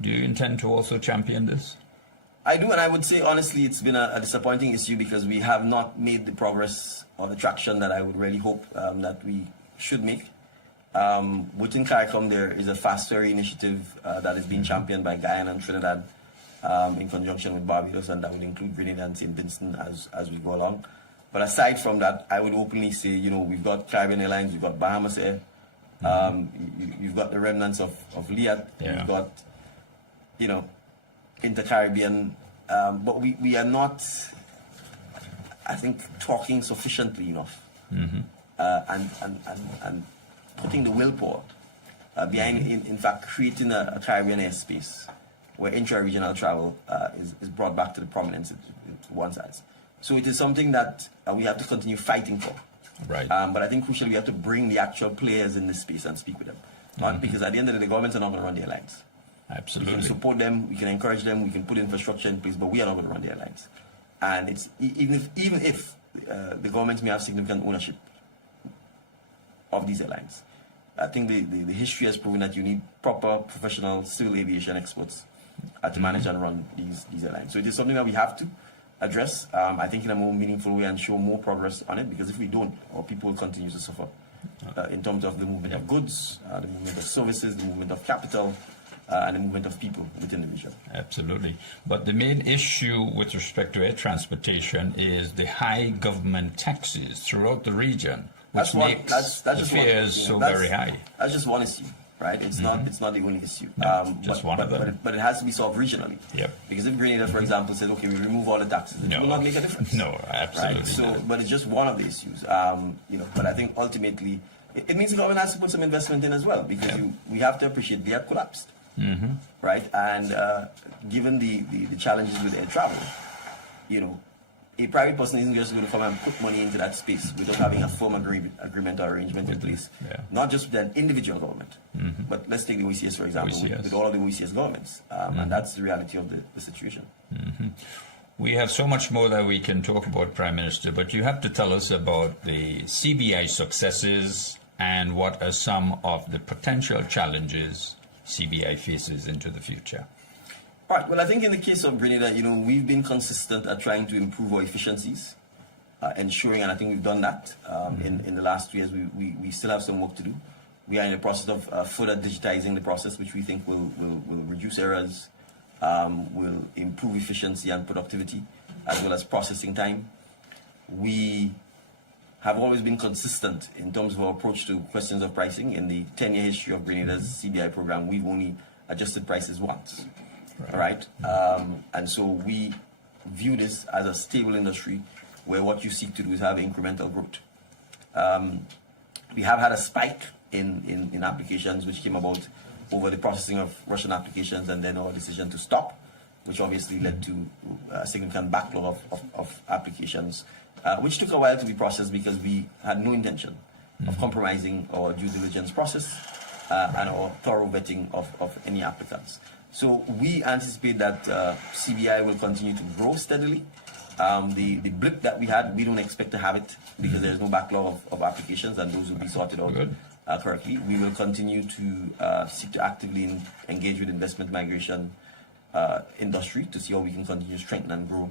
do you intend to also champion this? I do, and I would say, honestly, it's been a disappointing issue because we have not made the progress or the traction that I would really hope that we should make. Within CARICOM, there is a fast ferry initiative that is being championed by Guyana and Trinidad in conjunction with Barbados, and that would include Grenada and St. Vincent as we go along. But aside from that, I would openly say, you know, we've got Caribbean Airlines, we've got Bahamas Air, you've got the remnants of Liat, you've got, you know, Inter-Caribbean, but we are not, I think, talking sufficiently enough and putting the willpower behind, in fact, creating a Caribbean airspace where intra-regional travel is brought back to the prominence it once has. So it is something that we have to continue fighting for. Right. But I think crucially we have to bring the actual players in this space and speak with them. Not because at the end of the day, the governments are not going to run the airlines. Absolutely. We can support them, we can encourage them, we can put infrastructure in place, but we are not going to run the airlines. And it's even if the government may have significant ownership of these airlines, I think the history has proven that you need proper professional civil aviation experts to manage and run these airlines. So it is something that we have to address, I think, in a more meaningful way and show more progress on it, because if we don't, our people will continue to suffer in terms of the movement of goods, the movement of services, the movement of capital, and the movement of people within the region. Absolutely. But the main issue with respect to air transportation is the high government taxes throughout the region, which makes the fares so very high. That's just one issue, right? It's not the only issue. One of them. But it has to be solved regionally. Yep. Because if Grenada, for example, said, okay, we remove all the taxes, it will not make a difference. No, absolutely. Right? So, but it's just one of the issues. But I think ultimately it means the government has to put some investment in as well, because we have to appreciate they have collapsed. Right? And given the challenges with air travel, a private person isn't just going to come and put money into that space without having a firm agreement or arrangement in place. Not just with an individual government, but let's take the OECS, for example, with all of the OECS governments. And that's the reality of the situation. We have so much more that we can talk about, Prime Minister, but you have to tell us about the CBI successes and what are some of the potential challenges CBI faces into the future. All right. Well, I think in the case of Grenada, we've been consistent at trying to improve our efficiencies, ensuring, and I think we've done that in the last 2 years. We still have some work to do. We are in the process of further digitizing the process, which we think will reduce errors, will improve efficiency and productivity, as well as processing time. We have always been consistent in terms of our approach to questions of pricing. In the 10-year history of Grenada's CBI program, we've only adjusted prices once. Right? And so we view this as a stable industry where what you seek to do is have incremental growth. We have had a spike in applications which came about over the processing of Russian applications and then our decision to stop, which obviously led to a significant backlog of applications, which took a while to be processed because we had no intention of compromising our due diligence process and our thorough vetting of any applicants. So we anticipate that CBI will continue to grow steadily. The blip that we had, we don't expect to have it because there's no backlog of applications and those will be sorted out correctly. We will continue to seek to actively engage with investment migration industry to see how we can continue to strengthen and grow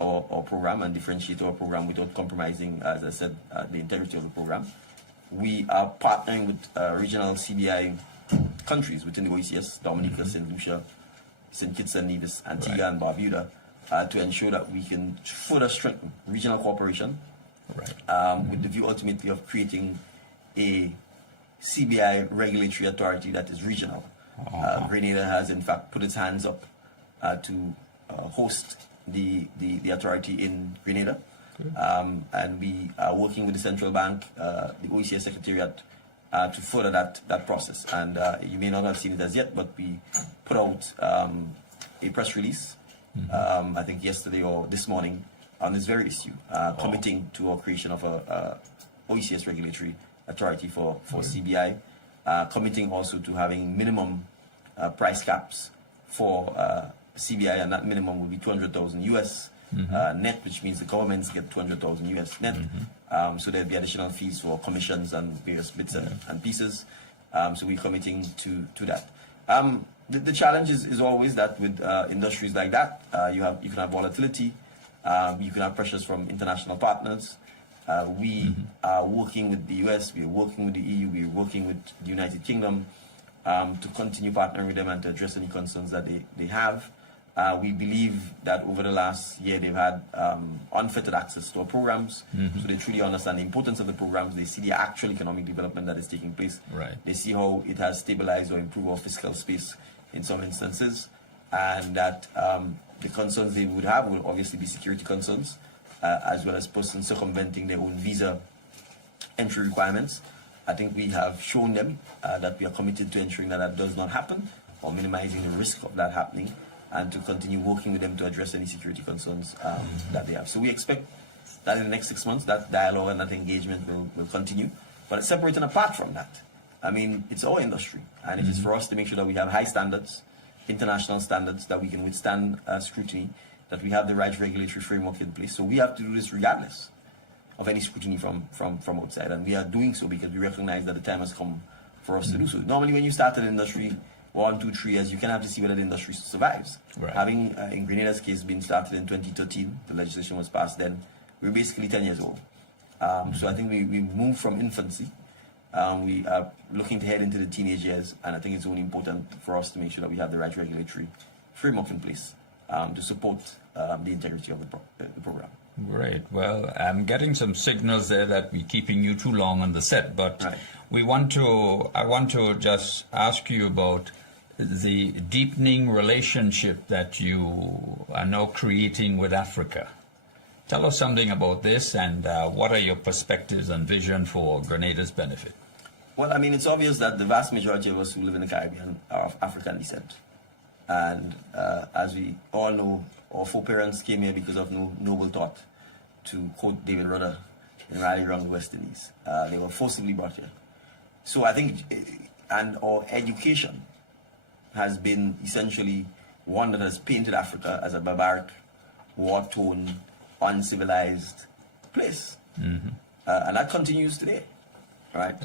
our program and differentiate our program without compromising, as I said, the integrity of the program. We are partnering with regional CBI countries within the OECS, Dominica, St. Lucia, St. Kitts and Nevis, Antigua and Barbuda, to ensure that we can further strengthen regional cooperation with the view ultimately of creating a CBI regulatory authority that is regional. Grenada has in fact put its hands up to host the authority in Grenada, and we are working with the central bank, the OECS Secretariat, to further that process. And you may not have seen it as yet, but we put out a press release, I think yesterday or this morning, on this very issue, committing to our creation of a OECS regulatory authority for CBI, committing also to having minimum price caps for CBI, and that minimum will be 200,000 US net, which means the governments get 200,000 US net. So there'll be additional fees for commissions and various bits and pieces. So we're committing to that. The challenge is always that with industries like that, you can have volatility, you can have pressures from international partners. We are working with the US, we are working with the EU, we are working with the United Kingdom to continue partnering with them and to address any concerns that they have. We believe that over the last year they've had unfettered access to our programs, so they truly understand the importance of the programs. They see the actual economic development that is taking place. They see how it has stabilized or improved our fiscal space in some instances, and that the concerns they would have will obviously be security concerns, as well as persons circumventing their own visa entry requirements. I think we have shown them that we are committed to ensuring that does not happen, or minimizing the risk of that happening, and to continue working with them to address any security concerns that they have. So we expect that in the next 6 months, that dialogue and that engagement will continue. But it's separate and apart from that. I mean, it's our industry, and it is for us to make sure that we have high standards, international standards, that we can withstand scrutiny, that we have the right regulatory framework in place. So we have to do this regardless of any scrutiny from outside, and we are doing so because we recognize that the time has come for us to do so. Normally, when you start an industry 1, 2, 3 years, you can have to see whether the industry survives. Having, in Grenada's case, been started in 2013, the legislation was passed then, we're basically 10 years old. So I think we moved from infancy We are looking to head into the teenage years, and I think it's only important for us to make sure that we have the right regulatory framework in place to support the integrity of the program. Great. Well, I'm getting some signals there that we're keeping you too long on the set, but Right. I want to just ask you about the deepening relationship that you are now creating with Africa. Tell us something about this, and what are your perspectives and vision for Grenada's benefit? Well, I mean, it's obvious that the vast majority of us who live in the Caribbean are of African descent. And as we all know, our foreparents came here because of no noble thought, to quote David Rudder in Rally Around the West Indies. They were forcibly brought here. So I think, and our education has been essentially one that has painted Africa as a barbaric, war-torn, uncivilized place. And that continues today, right?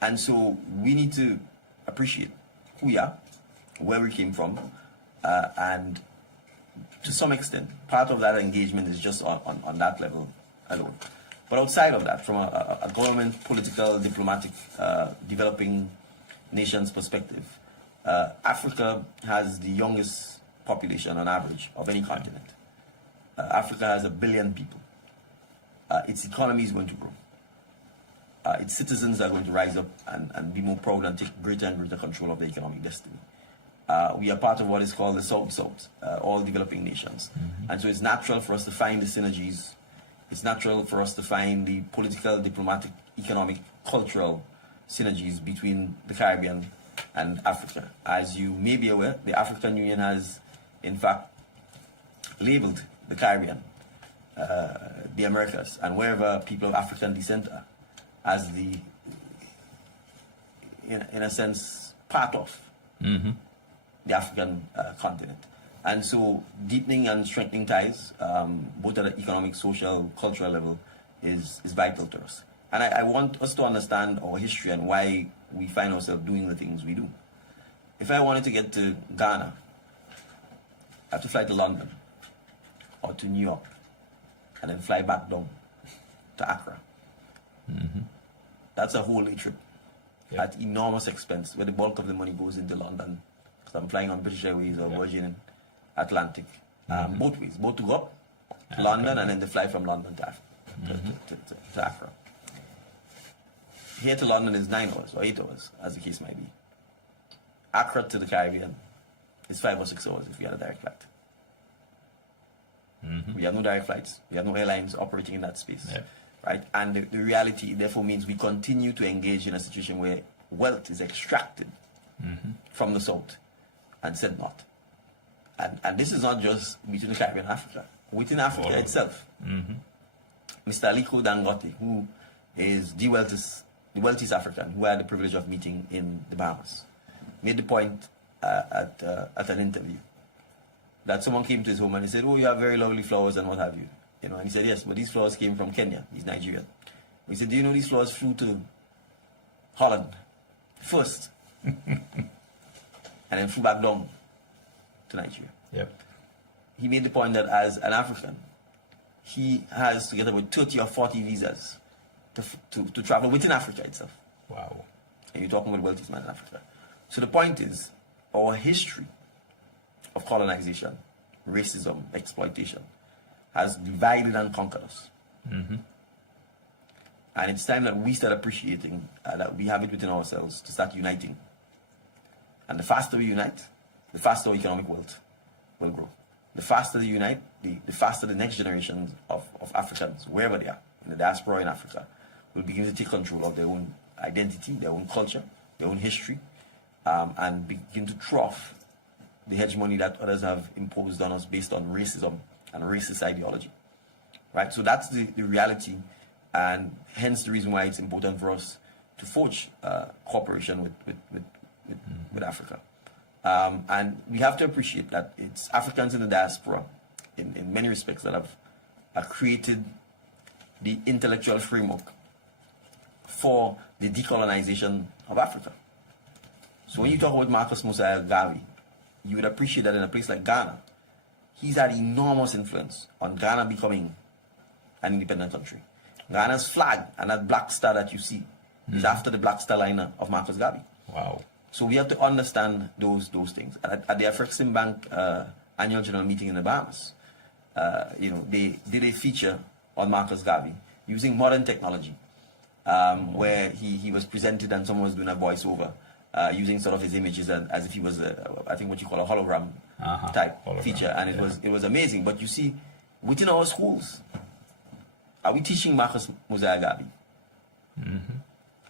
And so we need to appreciate who we are, where we came from, and to some extent, part of that engagement is just on that level alone. But outside of that, from a government, political, diplomatic, developing nations perspective, Africa has the youngest population on average of any continent. Africa has 1 billion people. Its economy is going to grow. Its citizens are going to rise up and be more proud and take greater and greater control of their economic destiny. We are part of what is called the South-South, all developing nations. And so it's natural for us to find the synergies. It's natural for us to find the political, diplomatic, economic, cultural synergies between the Caribbean and Africa. As you may be aware, the African Union has, in fact, labeled the Caribbean, the Americas, and wherever people of African descent are, as the, in a sense, part of the African continent. And so deepening and strengthening ties, both at an economic, social, cultural level, is vital to us. And I want us to understand our history and why we find ourselves doing the things we do. If I wanted to get to Ghana, I have to fly to London or to New York and then fly back down to Accra. That's a whole day trip at enormous expense, where the bulk of the money goes into London, because I'm flying on British Airways or Virgin Atlantic, both ways, both to go up to London and then to fly from London to Accra. Here to London is 9 hours or 8 hours, as the case might be. Accra to the Caribbean is 5 or 6 hours if we had a direct flight. We have no direct flights. We have no airlines operating in that space. Right? And the reality, therefore, means we continue to engage in a situation where wealth is extracted from the South and sent north. And this is not just between the Caribbean and Africa. Within Africa itself, Mr. Aliko Dangote, who is the wealthiest African, who I had the privilege of meeting in the Bahamas, made the point at an interview that someone came to his home and he said, "Oh, you have very lovely flowers and what have you." You know, and he said, "Yes, but these flowers came from Kenya." He's Nigerian. He said, "Do you know these flowers flew to Holland first and then flew back down to Nigeria?" He made the point that as an African, he has to get about 30 or 40 visas to travel within Africa itself. Wow. And you're talking about the wealthiest man in Africa. So the point is, our history of colonization, racism, exploitation, has divided and conquered us. And it's time that we start appreciating that we have it within ourselves to start uniting. And the faster we unite, the faster our economic wealth will grow. The faster they unite, the faster the next generation of Africans, wherever they are, in the diaspora in Africa, will begin to take control of their own identity, their own culture, their own history, and begin to trough the hegemony that others have imposed on us based on racism and racist ideology. Right? So that's the reality, and hence the reason why it's important for us to forge cooperation with Africa. And we have to appreciate that it's Africans in the diaspora, in many respects, that have created the intellectual framework for the decolonization of Africa. So when you talk about Marcus Mosiah Garvey, you would appreciate that in a place like Ghana, he's had enormous influence on Ghana becoming an independent country. Ghana's flag and that black star that you see It's after the Black Star Liner of Marcus Garvey. Wow. So we have to understand those things. At the Afrexim Bank annual general meeting in the Bahamas, they did a feature on Marcus Garvey using modern technology, where he was presented and someone was doing a voiceover, using sort of his images as if he was, I think what you call a hologram type feature, and it was amazing. But you see, within our schools, are we teaching Marcus Mosiah Garvey?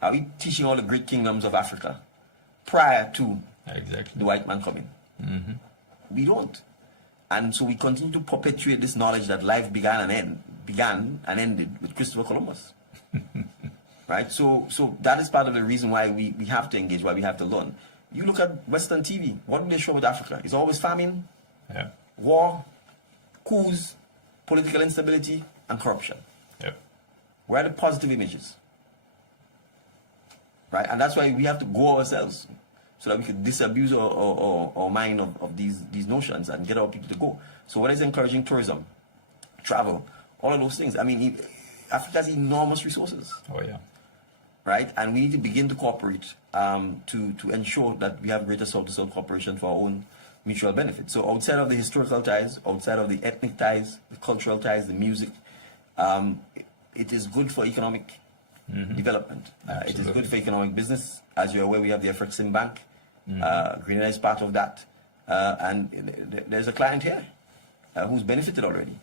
Are we teaching all the great kingdoms of Africa prior to the white man coming? We don't. And so we continue to perpetuate this knowledge that life began and ended with Christopher Columbus. Right? So that is part of the reason why we have to engage, why we have to learn. You look at Western TV, what do they show with Africa? It's always famine, war, coups, political instability, and corruption. Where are the positive images? Right? And that's why we have to go ourselves, so that we can disabuse our mind of these notions and get our people to go. So what is encouraging tourism, travel, all of those things? I mean, Africa has enormous resources. Oh, yeah. Right? And we need to begin to cooperate to ensure that we have greater South-to-South cooperation for our own mutual benefit. So outside of the historical ties, outside of the ethnic ties, the cultural ties, the music, it is good for economic development. It is good for economic business. As you're aware, we have the Afrexim Bank. Grenada is part of that. And there's a client here who's benefited already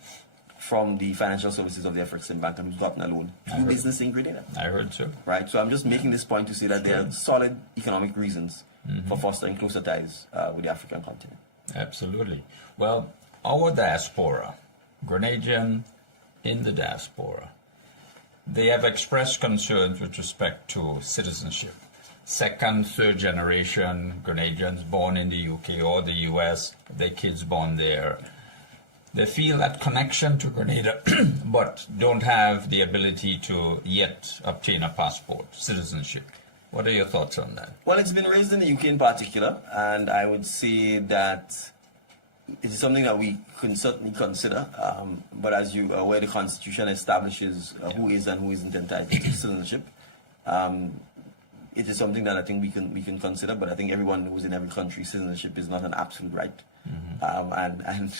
from the financial services of the Afrexim Bank and who's gotten a loan to do business in Grenada. I heard so. Right? So I'm just making this point to say that there are solid economic reasons for fostering closer ties with the African continent. Absolutely. Well, our diaspora, Grenadian in the diaspora, they have expressed concerns with respect to citizenship. Second, third generation Grenadians born in the UK or the US, their kids born there, they feel that connection to Grenada but don't have the ability to yet obtain a passport, citizenship. What are your thoughts on that? Well, it's been raised in the UK in particular, and I would say that it is something that we can certainly consider. But as you are aware, the Constitution establishes who is and who isn't entitled to citizenship. It is something that I think we can consider, but I think everyone who's in every country, citizenship is not an absolute right. And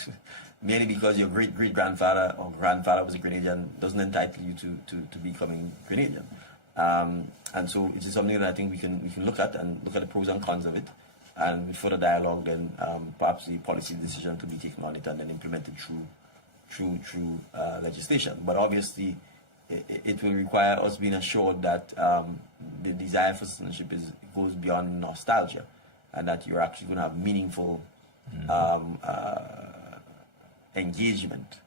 merely because your great-great-grandfather or grandfather was a Grenadian doesn't entitle you to becoming Grenadian. And so it is something that I think we can look at and look at the pros and cons of it. And for the dialogue, then perhaps the policy decision to be taken on it and then implemented through legislation. But obviously, it will require us being assured that the desire for citizenship goes beyond nostalgia, and that you're actually going to have meaningful engagement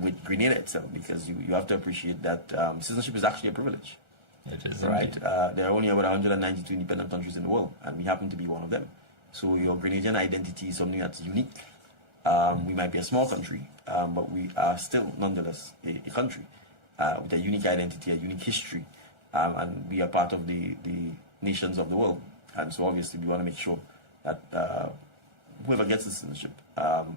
with Grenada itself, because you have to appreciate that citizenship is actually a privilege. It is, right? There are only about 192 independent countries in the world, and we happen to be one of them. So your Grenadian identity is something that's unique. We might be a small country, but we are still nonetheless a country with a unique identity, a unique history, and we are part of the nations of the world. And so obviously we want to make sure that whoever gets citizenship,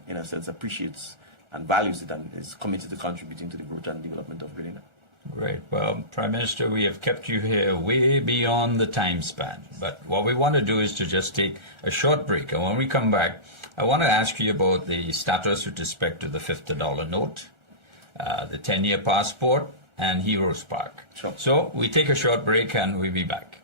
in a sense, appreciates and values it and is committed to contributing to the growth and development of Grenada. Great. Well, Prime Minister, we have kept you here way beyond the time span. But what we want to do is to just take a short break. And when we come back, I want to ask you about the status with respect to the $50 note, the 10-year passport, and Heroes Park. Sure. So we take a short break and we'll be back.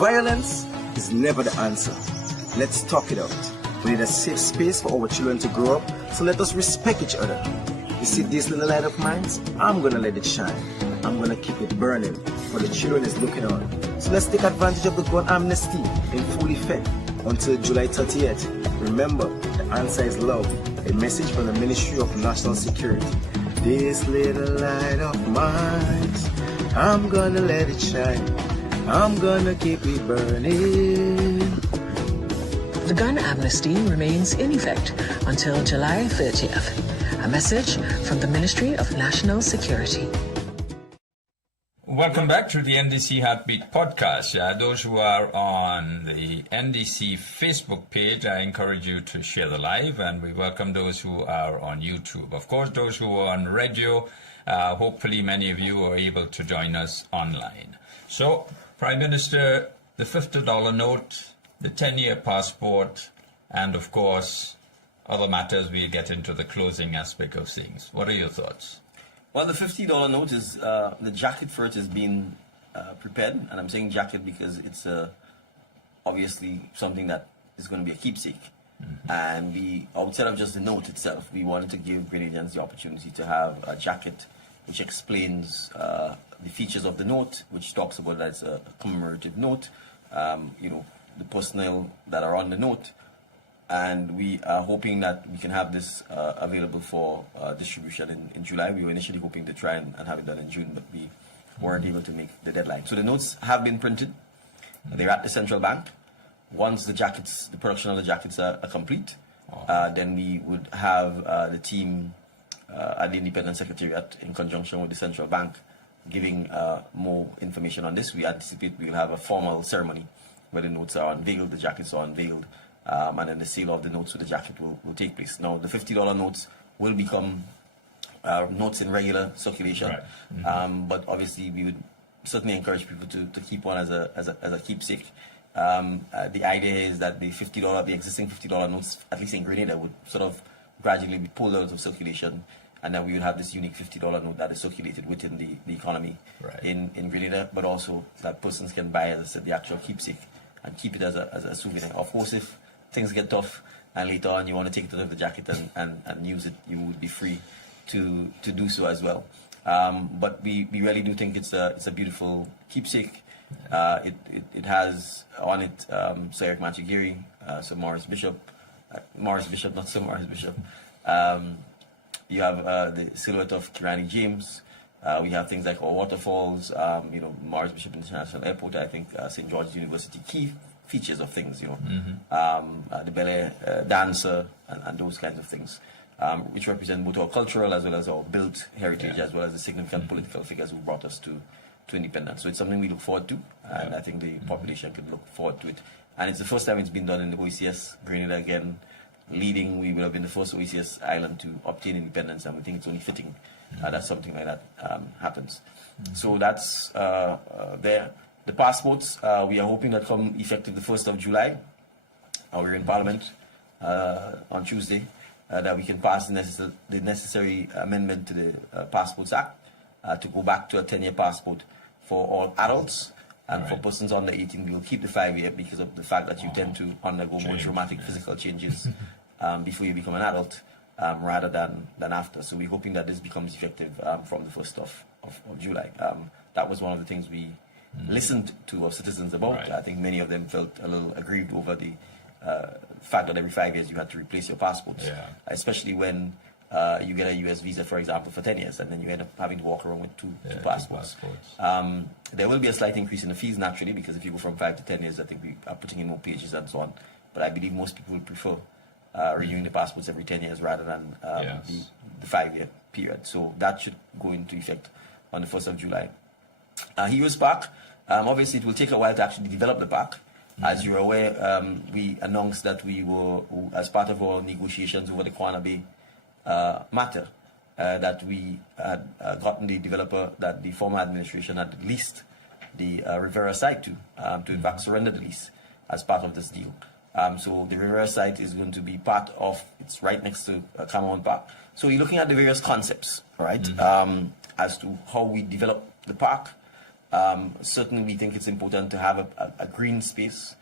Violence is never the answer. Let's talk it out. We need a safe space for our children to grow up, so let us respect each other. You see this little light of mine? I'm gonna let it shine. I'm gonna keep it burning, for the children is looking on. So let's take advantage of the gun amnesty in full effect until July 30th. Remember, the answer is love. A message from the Ministry of National Security. This little light of mine, I'm gonna let it shine. I'm gonna keep it burning. the gun amnesty remains in effect until July 30th. A message from the Ministry of National Security. Welcome back to the NDC Heartbeat podcast. Those who are on the NDC Facebook page, I encourage you to share the live, and we welcome those who are on YouTube. Of course, those who are on radio, hopefully many of you are able to join us online. So, Prime Minister, the $50 note, the 10-year passport, and of course, other matters, we'll get into the closing aspect of things. What are your thoughts? Well, the $50 note is, the jacket for it has been prepared, and I'm saying jacket because it's obviously something that is going to be a keepsake. And we, outside of just the note itself, we wanted to give Grenadians the opportunity to have a jacket which explains the features of the note, which talks about that it's a commemorative note, you know, the personnel that are on the note. And we are hoping that we can have this available for distribution in July. We were initially hoping to try and have it done in June, but we weren't able to make the deadline. So the notes have been printed. They're at the central bank. Once the jackets, the production of the jackets are complete, then we would have the team at the Independent Secretariat in conjunction with the central bank giving more information on this. We anticipate we will have a formal ceremony where the notes are unveiled, the jackets are unveiled, and then the sale of the notes with the jacket will take place. Now, the $50 notes will become notes in regular circulation, right. But obviously we would certainly encourage people to keep one as a keepsake. The idea is that the existing $50 notes, at least in Grenada, would sort of gradually be pulled out of circulation, and then we would have this unique $50 note that is circulated within the economy, right. in Grenada, but also that persons can buy, as I said, the actual keepsake and keep it as a souvenir. Of course, if things get tough and later on you want to take it out of the jacket and use it, you would be free to do so as well. But we really do think it's a beautiful keepsake. It has on it Sir Eric Machigiri, Sir Morris Bishop, not Sir Morris Bishop. You have the silhouette of Kirani James. We have things like our waterfalls, you know, Morris Bishop International Airport, I think St. George's University, key features of things, you know, the Bel Air dancer and those kinds of things, which represent both our cultural as well as our built heritage, as well as the significant political figures who brought us to independence. So it's something we look forward to, and I think the population could look forward to it. And it's the first time it's been done in the OECS. Grenada again leading. We will have been the first OECS island to obtain independence, and we think it's only fitting that something like that happens. So that's there. The passports, we are hoping that come effective the 1st of July. We're in Parliament on Tuesday, that we can pass the necessary amendment to the Passports Act to go back to a 10-year passport for all adults. And for persons under 18, we will keep the 5-year because of the fact that you tend to undergo more dramatic physical changes before you become an adult rather than after. So we're hoping that this becomes effective from the 1st of July. That was one of the things we listened to our citizens about. Right. I think many of them felt a little aggrieved over the fact that every 5 years you had to replace your passports, especially when you get a US visa, for example, for 10 years, and then you end up having to walk around with two passports. There will be a slight increase in the fees, naturally, because if you go from 5 to 10 years, I think we are putting in more pages and so on. But I believe most people would prefer renewing the passports every 10 years rather than the 5-year period. So that should go into effect on the 1st of July. Heroes Park, obviously it will take a while to actually develop the park. As you're aware, we announced that we were, as part of our negotiations over the Kwana Bay matter, that we had gotten the developer that the former administration had leased the Rivera site to in fact surrender the lease as part of this deal. So the Rivera site is going to be part of, it's right next to Cameron Park. So you're looking at the various concepts, right, as to how we develop the park. Certainly we think it's important to have a green space.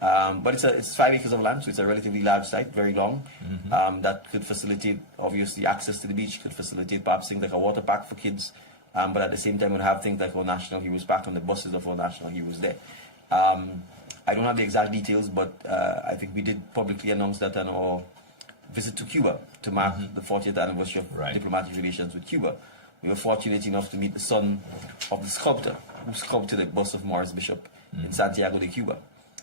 But it's 5 acres of land, so it's a relatively large site, very long. That could facilitate, obviously, access to the beach, could facilitate perhaps things like a water park for kids. But at the same time, we'll have things like our National Heroes Park and the buses of our National Heroes there. I don't have the exact details, but I think we did publicly announce that on our visit to Cuba to mark the 40th anniversary of diplomatic relations with Cuba. We were fortunate enough to meet the son of the sculptor who sculpted the bust of Morris Bishop in Santiago de Cuba.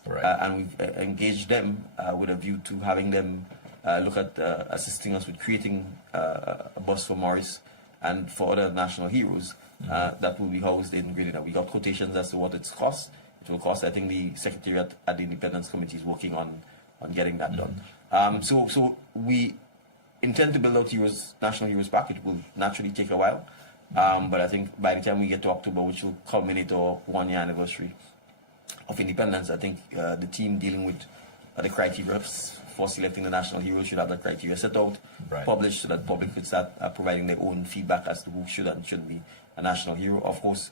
Right. And we've engaged them with a view to having them look at assisting us with creating a bus for Morris and for other national heroes that will be housed in Grenada. We got quotations as to what it's cost. It will cost, I think the Secretariat at the Independence Committee is working on getting that done. So we intend to build out National Heroes Park. It will naturally take a while. But I think by the time we get to October, which will culminate our 1-year anniversary of independence, I think the team dealing with the criteria for selecting the national heroes should have the criteria set out, published, so that the public could start providing their own feedback as to who should and shouldn't be a national hero. Of course,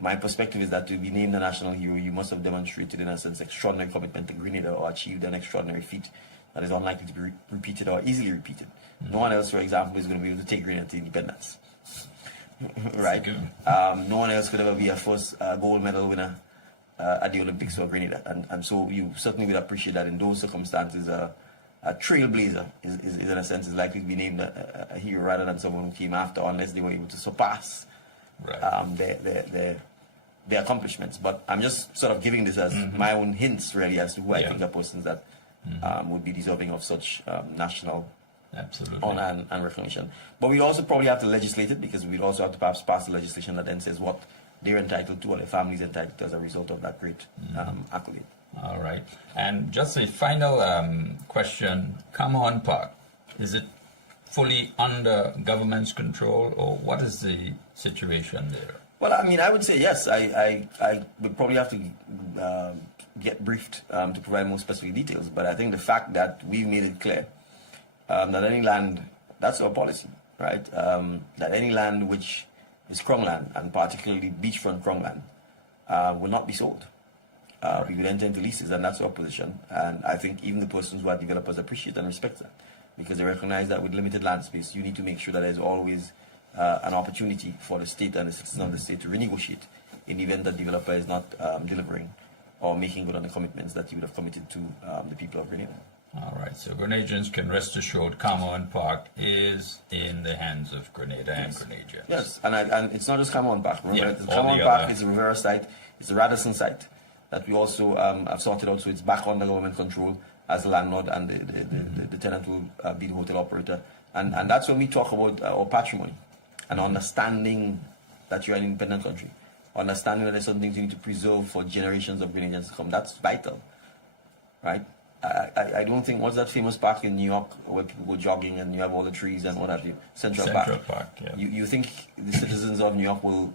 my perspective is that to be named a national hero, you must have demonstrated, in a sense, extraordinary commitment to Grenada or achieved an extraordinary feat that is unlikely to be repeated or easily repeated. No one else, for example, is going to be able to take Grenada to independence. Right? No one else could ever be a first gold medal winner at the Olympics for Grenada. And so you certainly would appreciate that in those circumstances, a trailblazer is in a sense, is likely to be named a hero rather than someone who came after, unless they were able to surpass their accomplishments. But I'm just sort of giving this as my own hints, really, as to who I think are persons that would be deserving of such national honor and recognition. But we also probably have to legislate it, because we'd also have to perhaps pass the legislation that then says what they're entitled to or their families entitled to as a result of that great accolade. All right. And just a final question, Cameron Park, is it fully under government's control, or what is the situation there? Well, I mean, I would say yes. I would probably have to get briefed to provide more specific details, but I think the fact that we've made it clear that any land, that's our policy, right? That any land which is Krongland, and particularly beachfront Krongland, will not be sold. We will enter into leases, and that's our position. And I think even the persons who are developers appreciate and respect that, because they recognize that with limited land space, you need to make sure that there's always an opportunity for the state and the citizens of the state to renegotiate in the event that the developer is not delivering or making good on the commitments that you would have committed to the people of Grenada. All right, so Grenadians can rest assured Cameron Park is in the hands of Grenada and Grenadians. Yes, and it's not just Cameron Park. Remember, Yeah, Cameron Park is the Rivera site, it's the Radisson site that we also have sorted out, so it's back under government control as the landlord, and the tenant will be the hotel operator. And that's when we talk about our patrimony and understanding that you're an independent country, understanding that there's some things you need to preserve for generations of Grenadians to come. That's vital, right? I don't think, what's that famous park in New York where people go jogging and you have all the trees and what have you? Central Park. Yeah. You think the citizens of New York will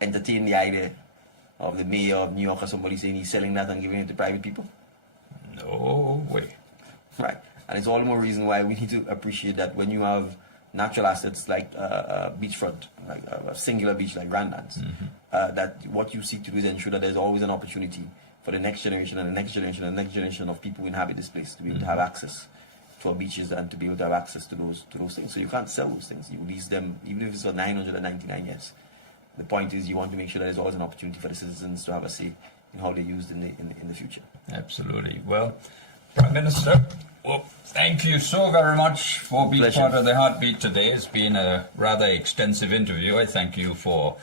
entertain the idea of the mayor of New York or somebody saying he's selling that and giving it to private people? No way. Right. And it's all the more reason why we need to appreciate that when you have natural assets like beachfront, like a singular beach like Grandlands, that what you seek to do is ensure that there's always an opportunity for the next generation and the next generation and the next generation of people who inhabit this place to be able to have access to our beaches and to be able to have access to those things. So you can't sell those things. You lease them, even if it's for 999 years. The point is you want to make sure that there's always an opportunity for the citizens to have a say in how they're used in the future. Absolutely. Well, Prime Minister, thank you so very much for being part of the Heartbeat today. It's been a rather extensive interview. I thank you for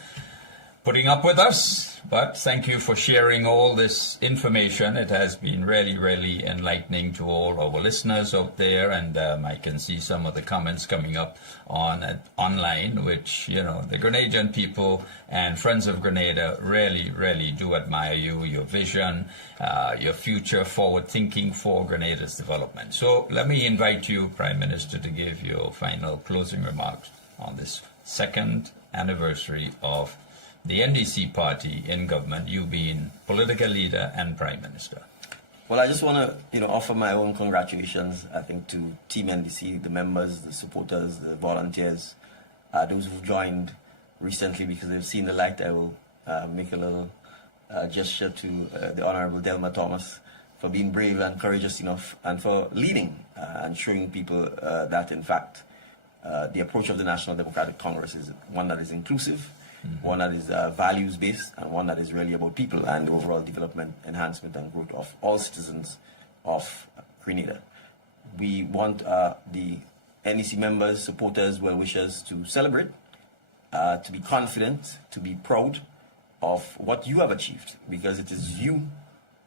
putting up with us, but thank you for sharing all this information. It has been really, really enlightening to all our listeners out there, and I can see some of the comments coming up online, which, you know, the Grenadian people and Friends of Grenada really, really do admire you, your vision, your future forward thinking for Grenada's development. So let me invite you, Prime Minister, to give your final closing remarks on this second anniversary of the NDC party in government, you being political leader and Prime Minister. Well, I just want to, offer my own congratulations, I think, to Team NDC, the members, the supporters, the volunteers, those who've joined recently because they've seen the light. I will make a little gesture to the Honorable Delma Thomas for being brave and courageous enough and for leading and showing people that, in fact, the approach of the National Democratic Congress is one that is inclusive, one that is values-based, and one that is really about people and the overall development, enhancement, and growth of all citizens of Grenada. We want the NDC members, supporters, well-wishers to celebrate, to be confident, to be proud, of what you have achieved, because it is you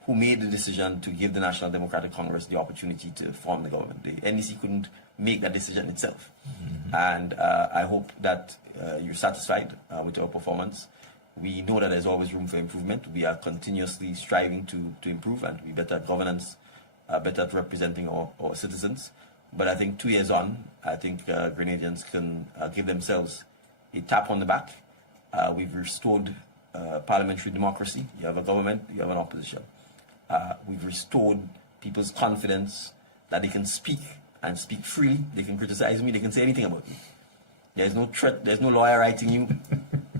who made the decision to give the National Democratic Congress the opportunity to form the government. The NDC couldn't make that decision itself. And I hope that you're satisfied with our performance. We know that there's always room for improvement. We are continuously striving to improve and to be better at governance, better at representing our citizens. But I think 2 years on, I think Grenadians can give themselves a tap on the back. We've restored parliamentary democracy. You have a government, you have an opposition. We've restored people's confidence that they can speak and speak freely. They can criticize me, they can say anything about me. There's no threat, there's no lawyer writing you,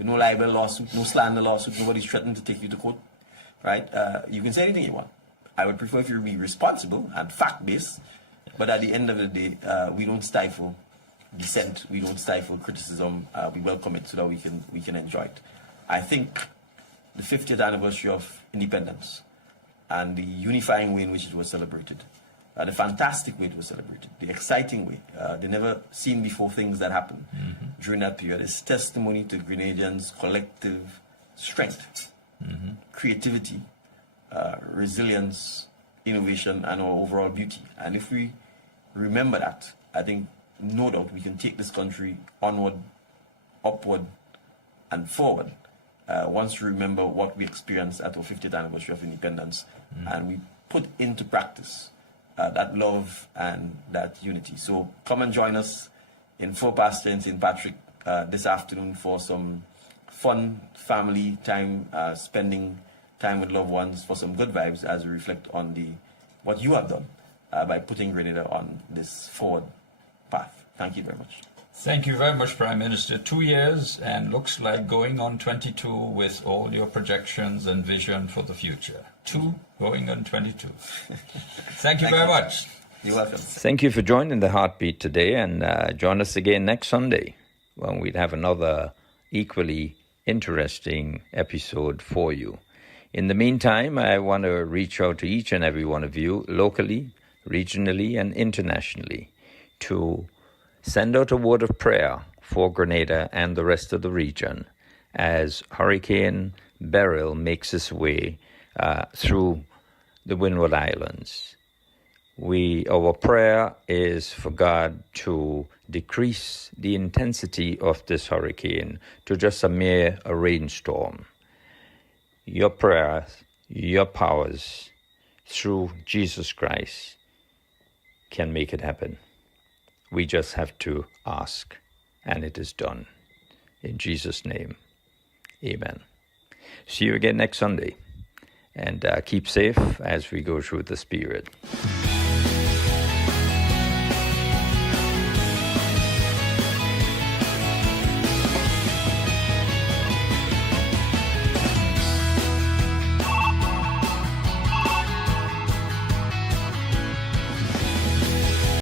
no libel lawsuit, no slander lawsuit, nobody's threatening to take you to court, right? You can say anything you want. I would prefer if you be responsible and fact-based, but at the end of the day, we don't stifle dissent, we don't stifle criticism, we welcome it so that we can enjoy it. I think the 50th anniversary of independence and the unifying way in which it was celebrated, the fantastic way it was celebrated, the exciting way, the never seen before things that happened during that period is testimony to Grenadians' collective strength, creativity, resilience, innovation, and our overall beauty. And if we remember that, I think no doubt we can take this country onward, upward, and forward once we remember what we experienced at our 50th anniversary of independence and we put into practice that love and that unity. So come and join us in 4 past 10 St. Patrick this afternoon for some fun family time, spending time with loved ones, for some good vibes as we reflect on what you have done by putting Grenada on this forward path. Thank you very much. Thank you very much, Prime Minister. 2 years and looks like going on 22 with all your projections and vision for the future. 2 going on 22. Thank you very much. You're welcome. Thank you for joining the Heartbeat today, and join us again next Sunday when we'd have another equally interesting episode for you. In the meantime, I want to reach out to each and every one of you locally, regionally, and internationally to send out a word of prayer for Grenada and the rest of the region as Hurricane Beryl makes its way through the Windward Islands. Our prayer is for God to decrease the intensity of this hurricane to just a mere rainstorm. Your prayers, your powers through Jesus Christ can make it happen. We just have to ask, and it is done. In Jesus' name, amen. See you again next Sunday, and keep safe as we go through this period.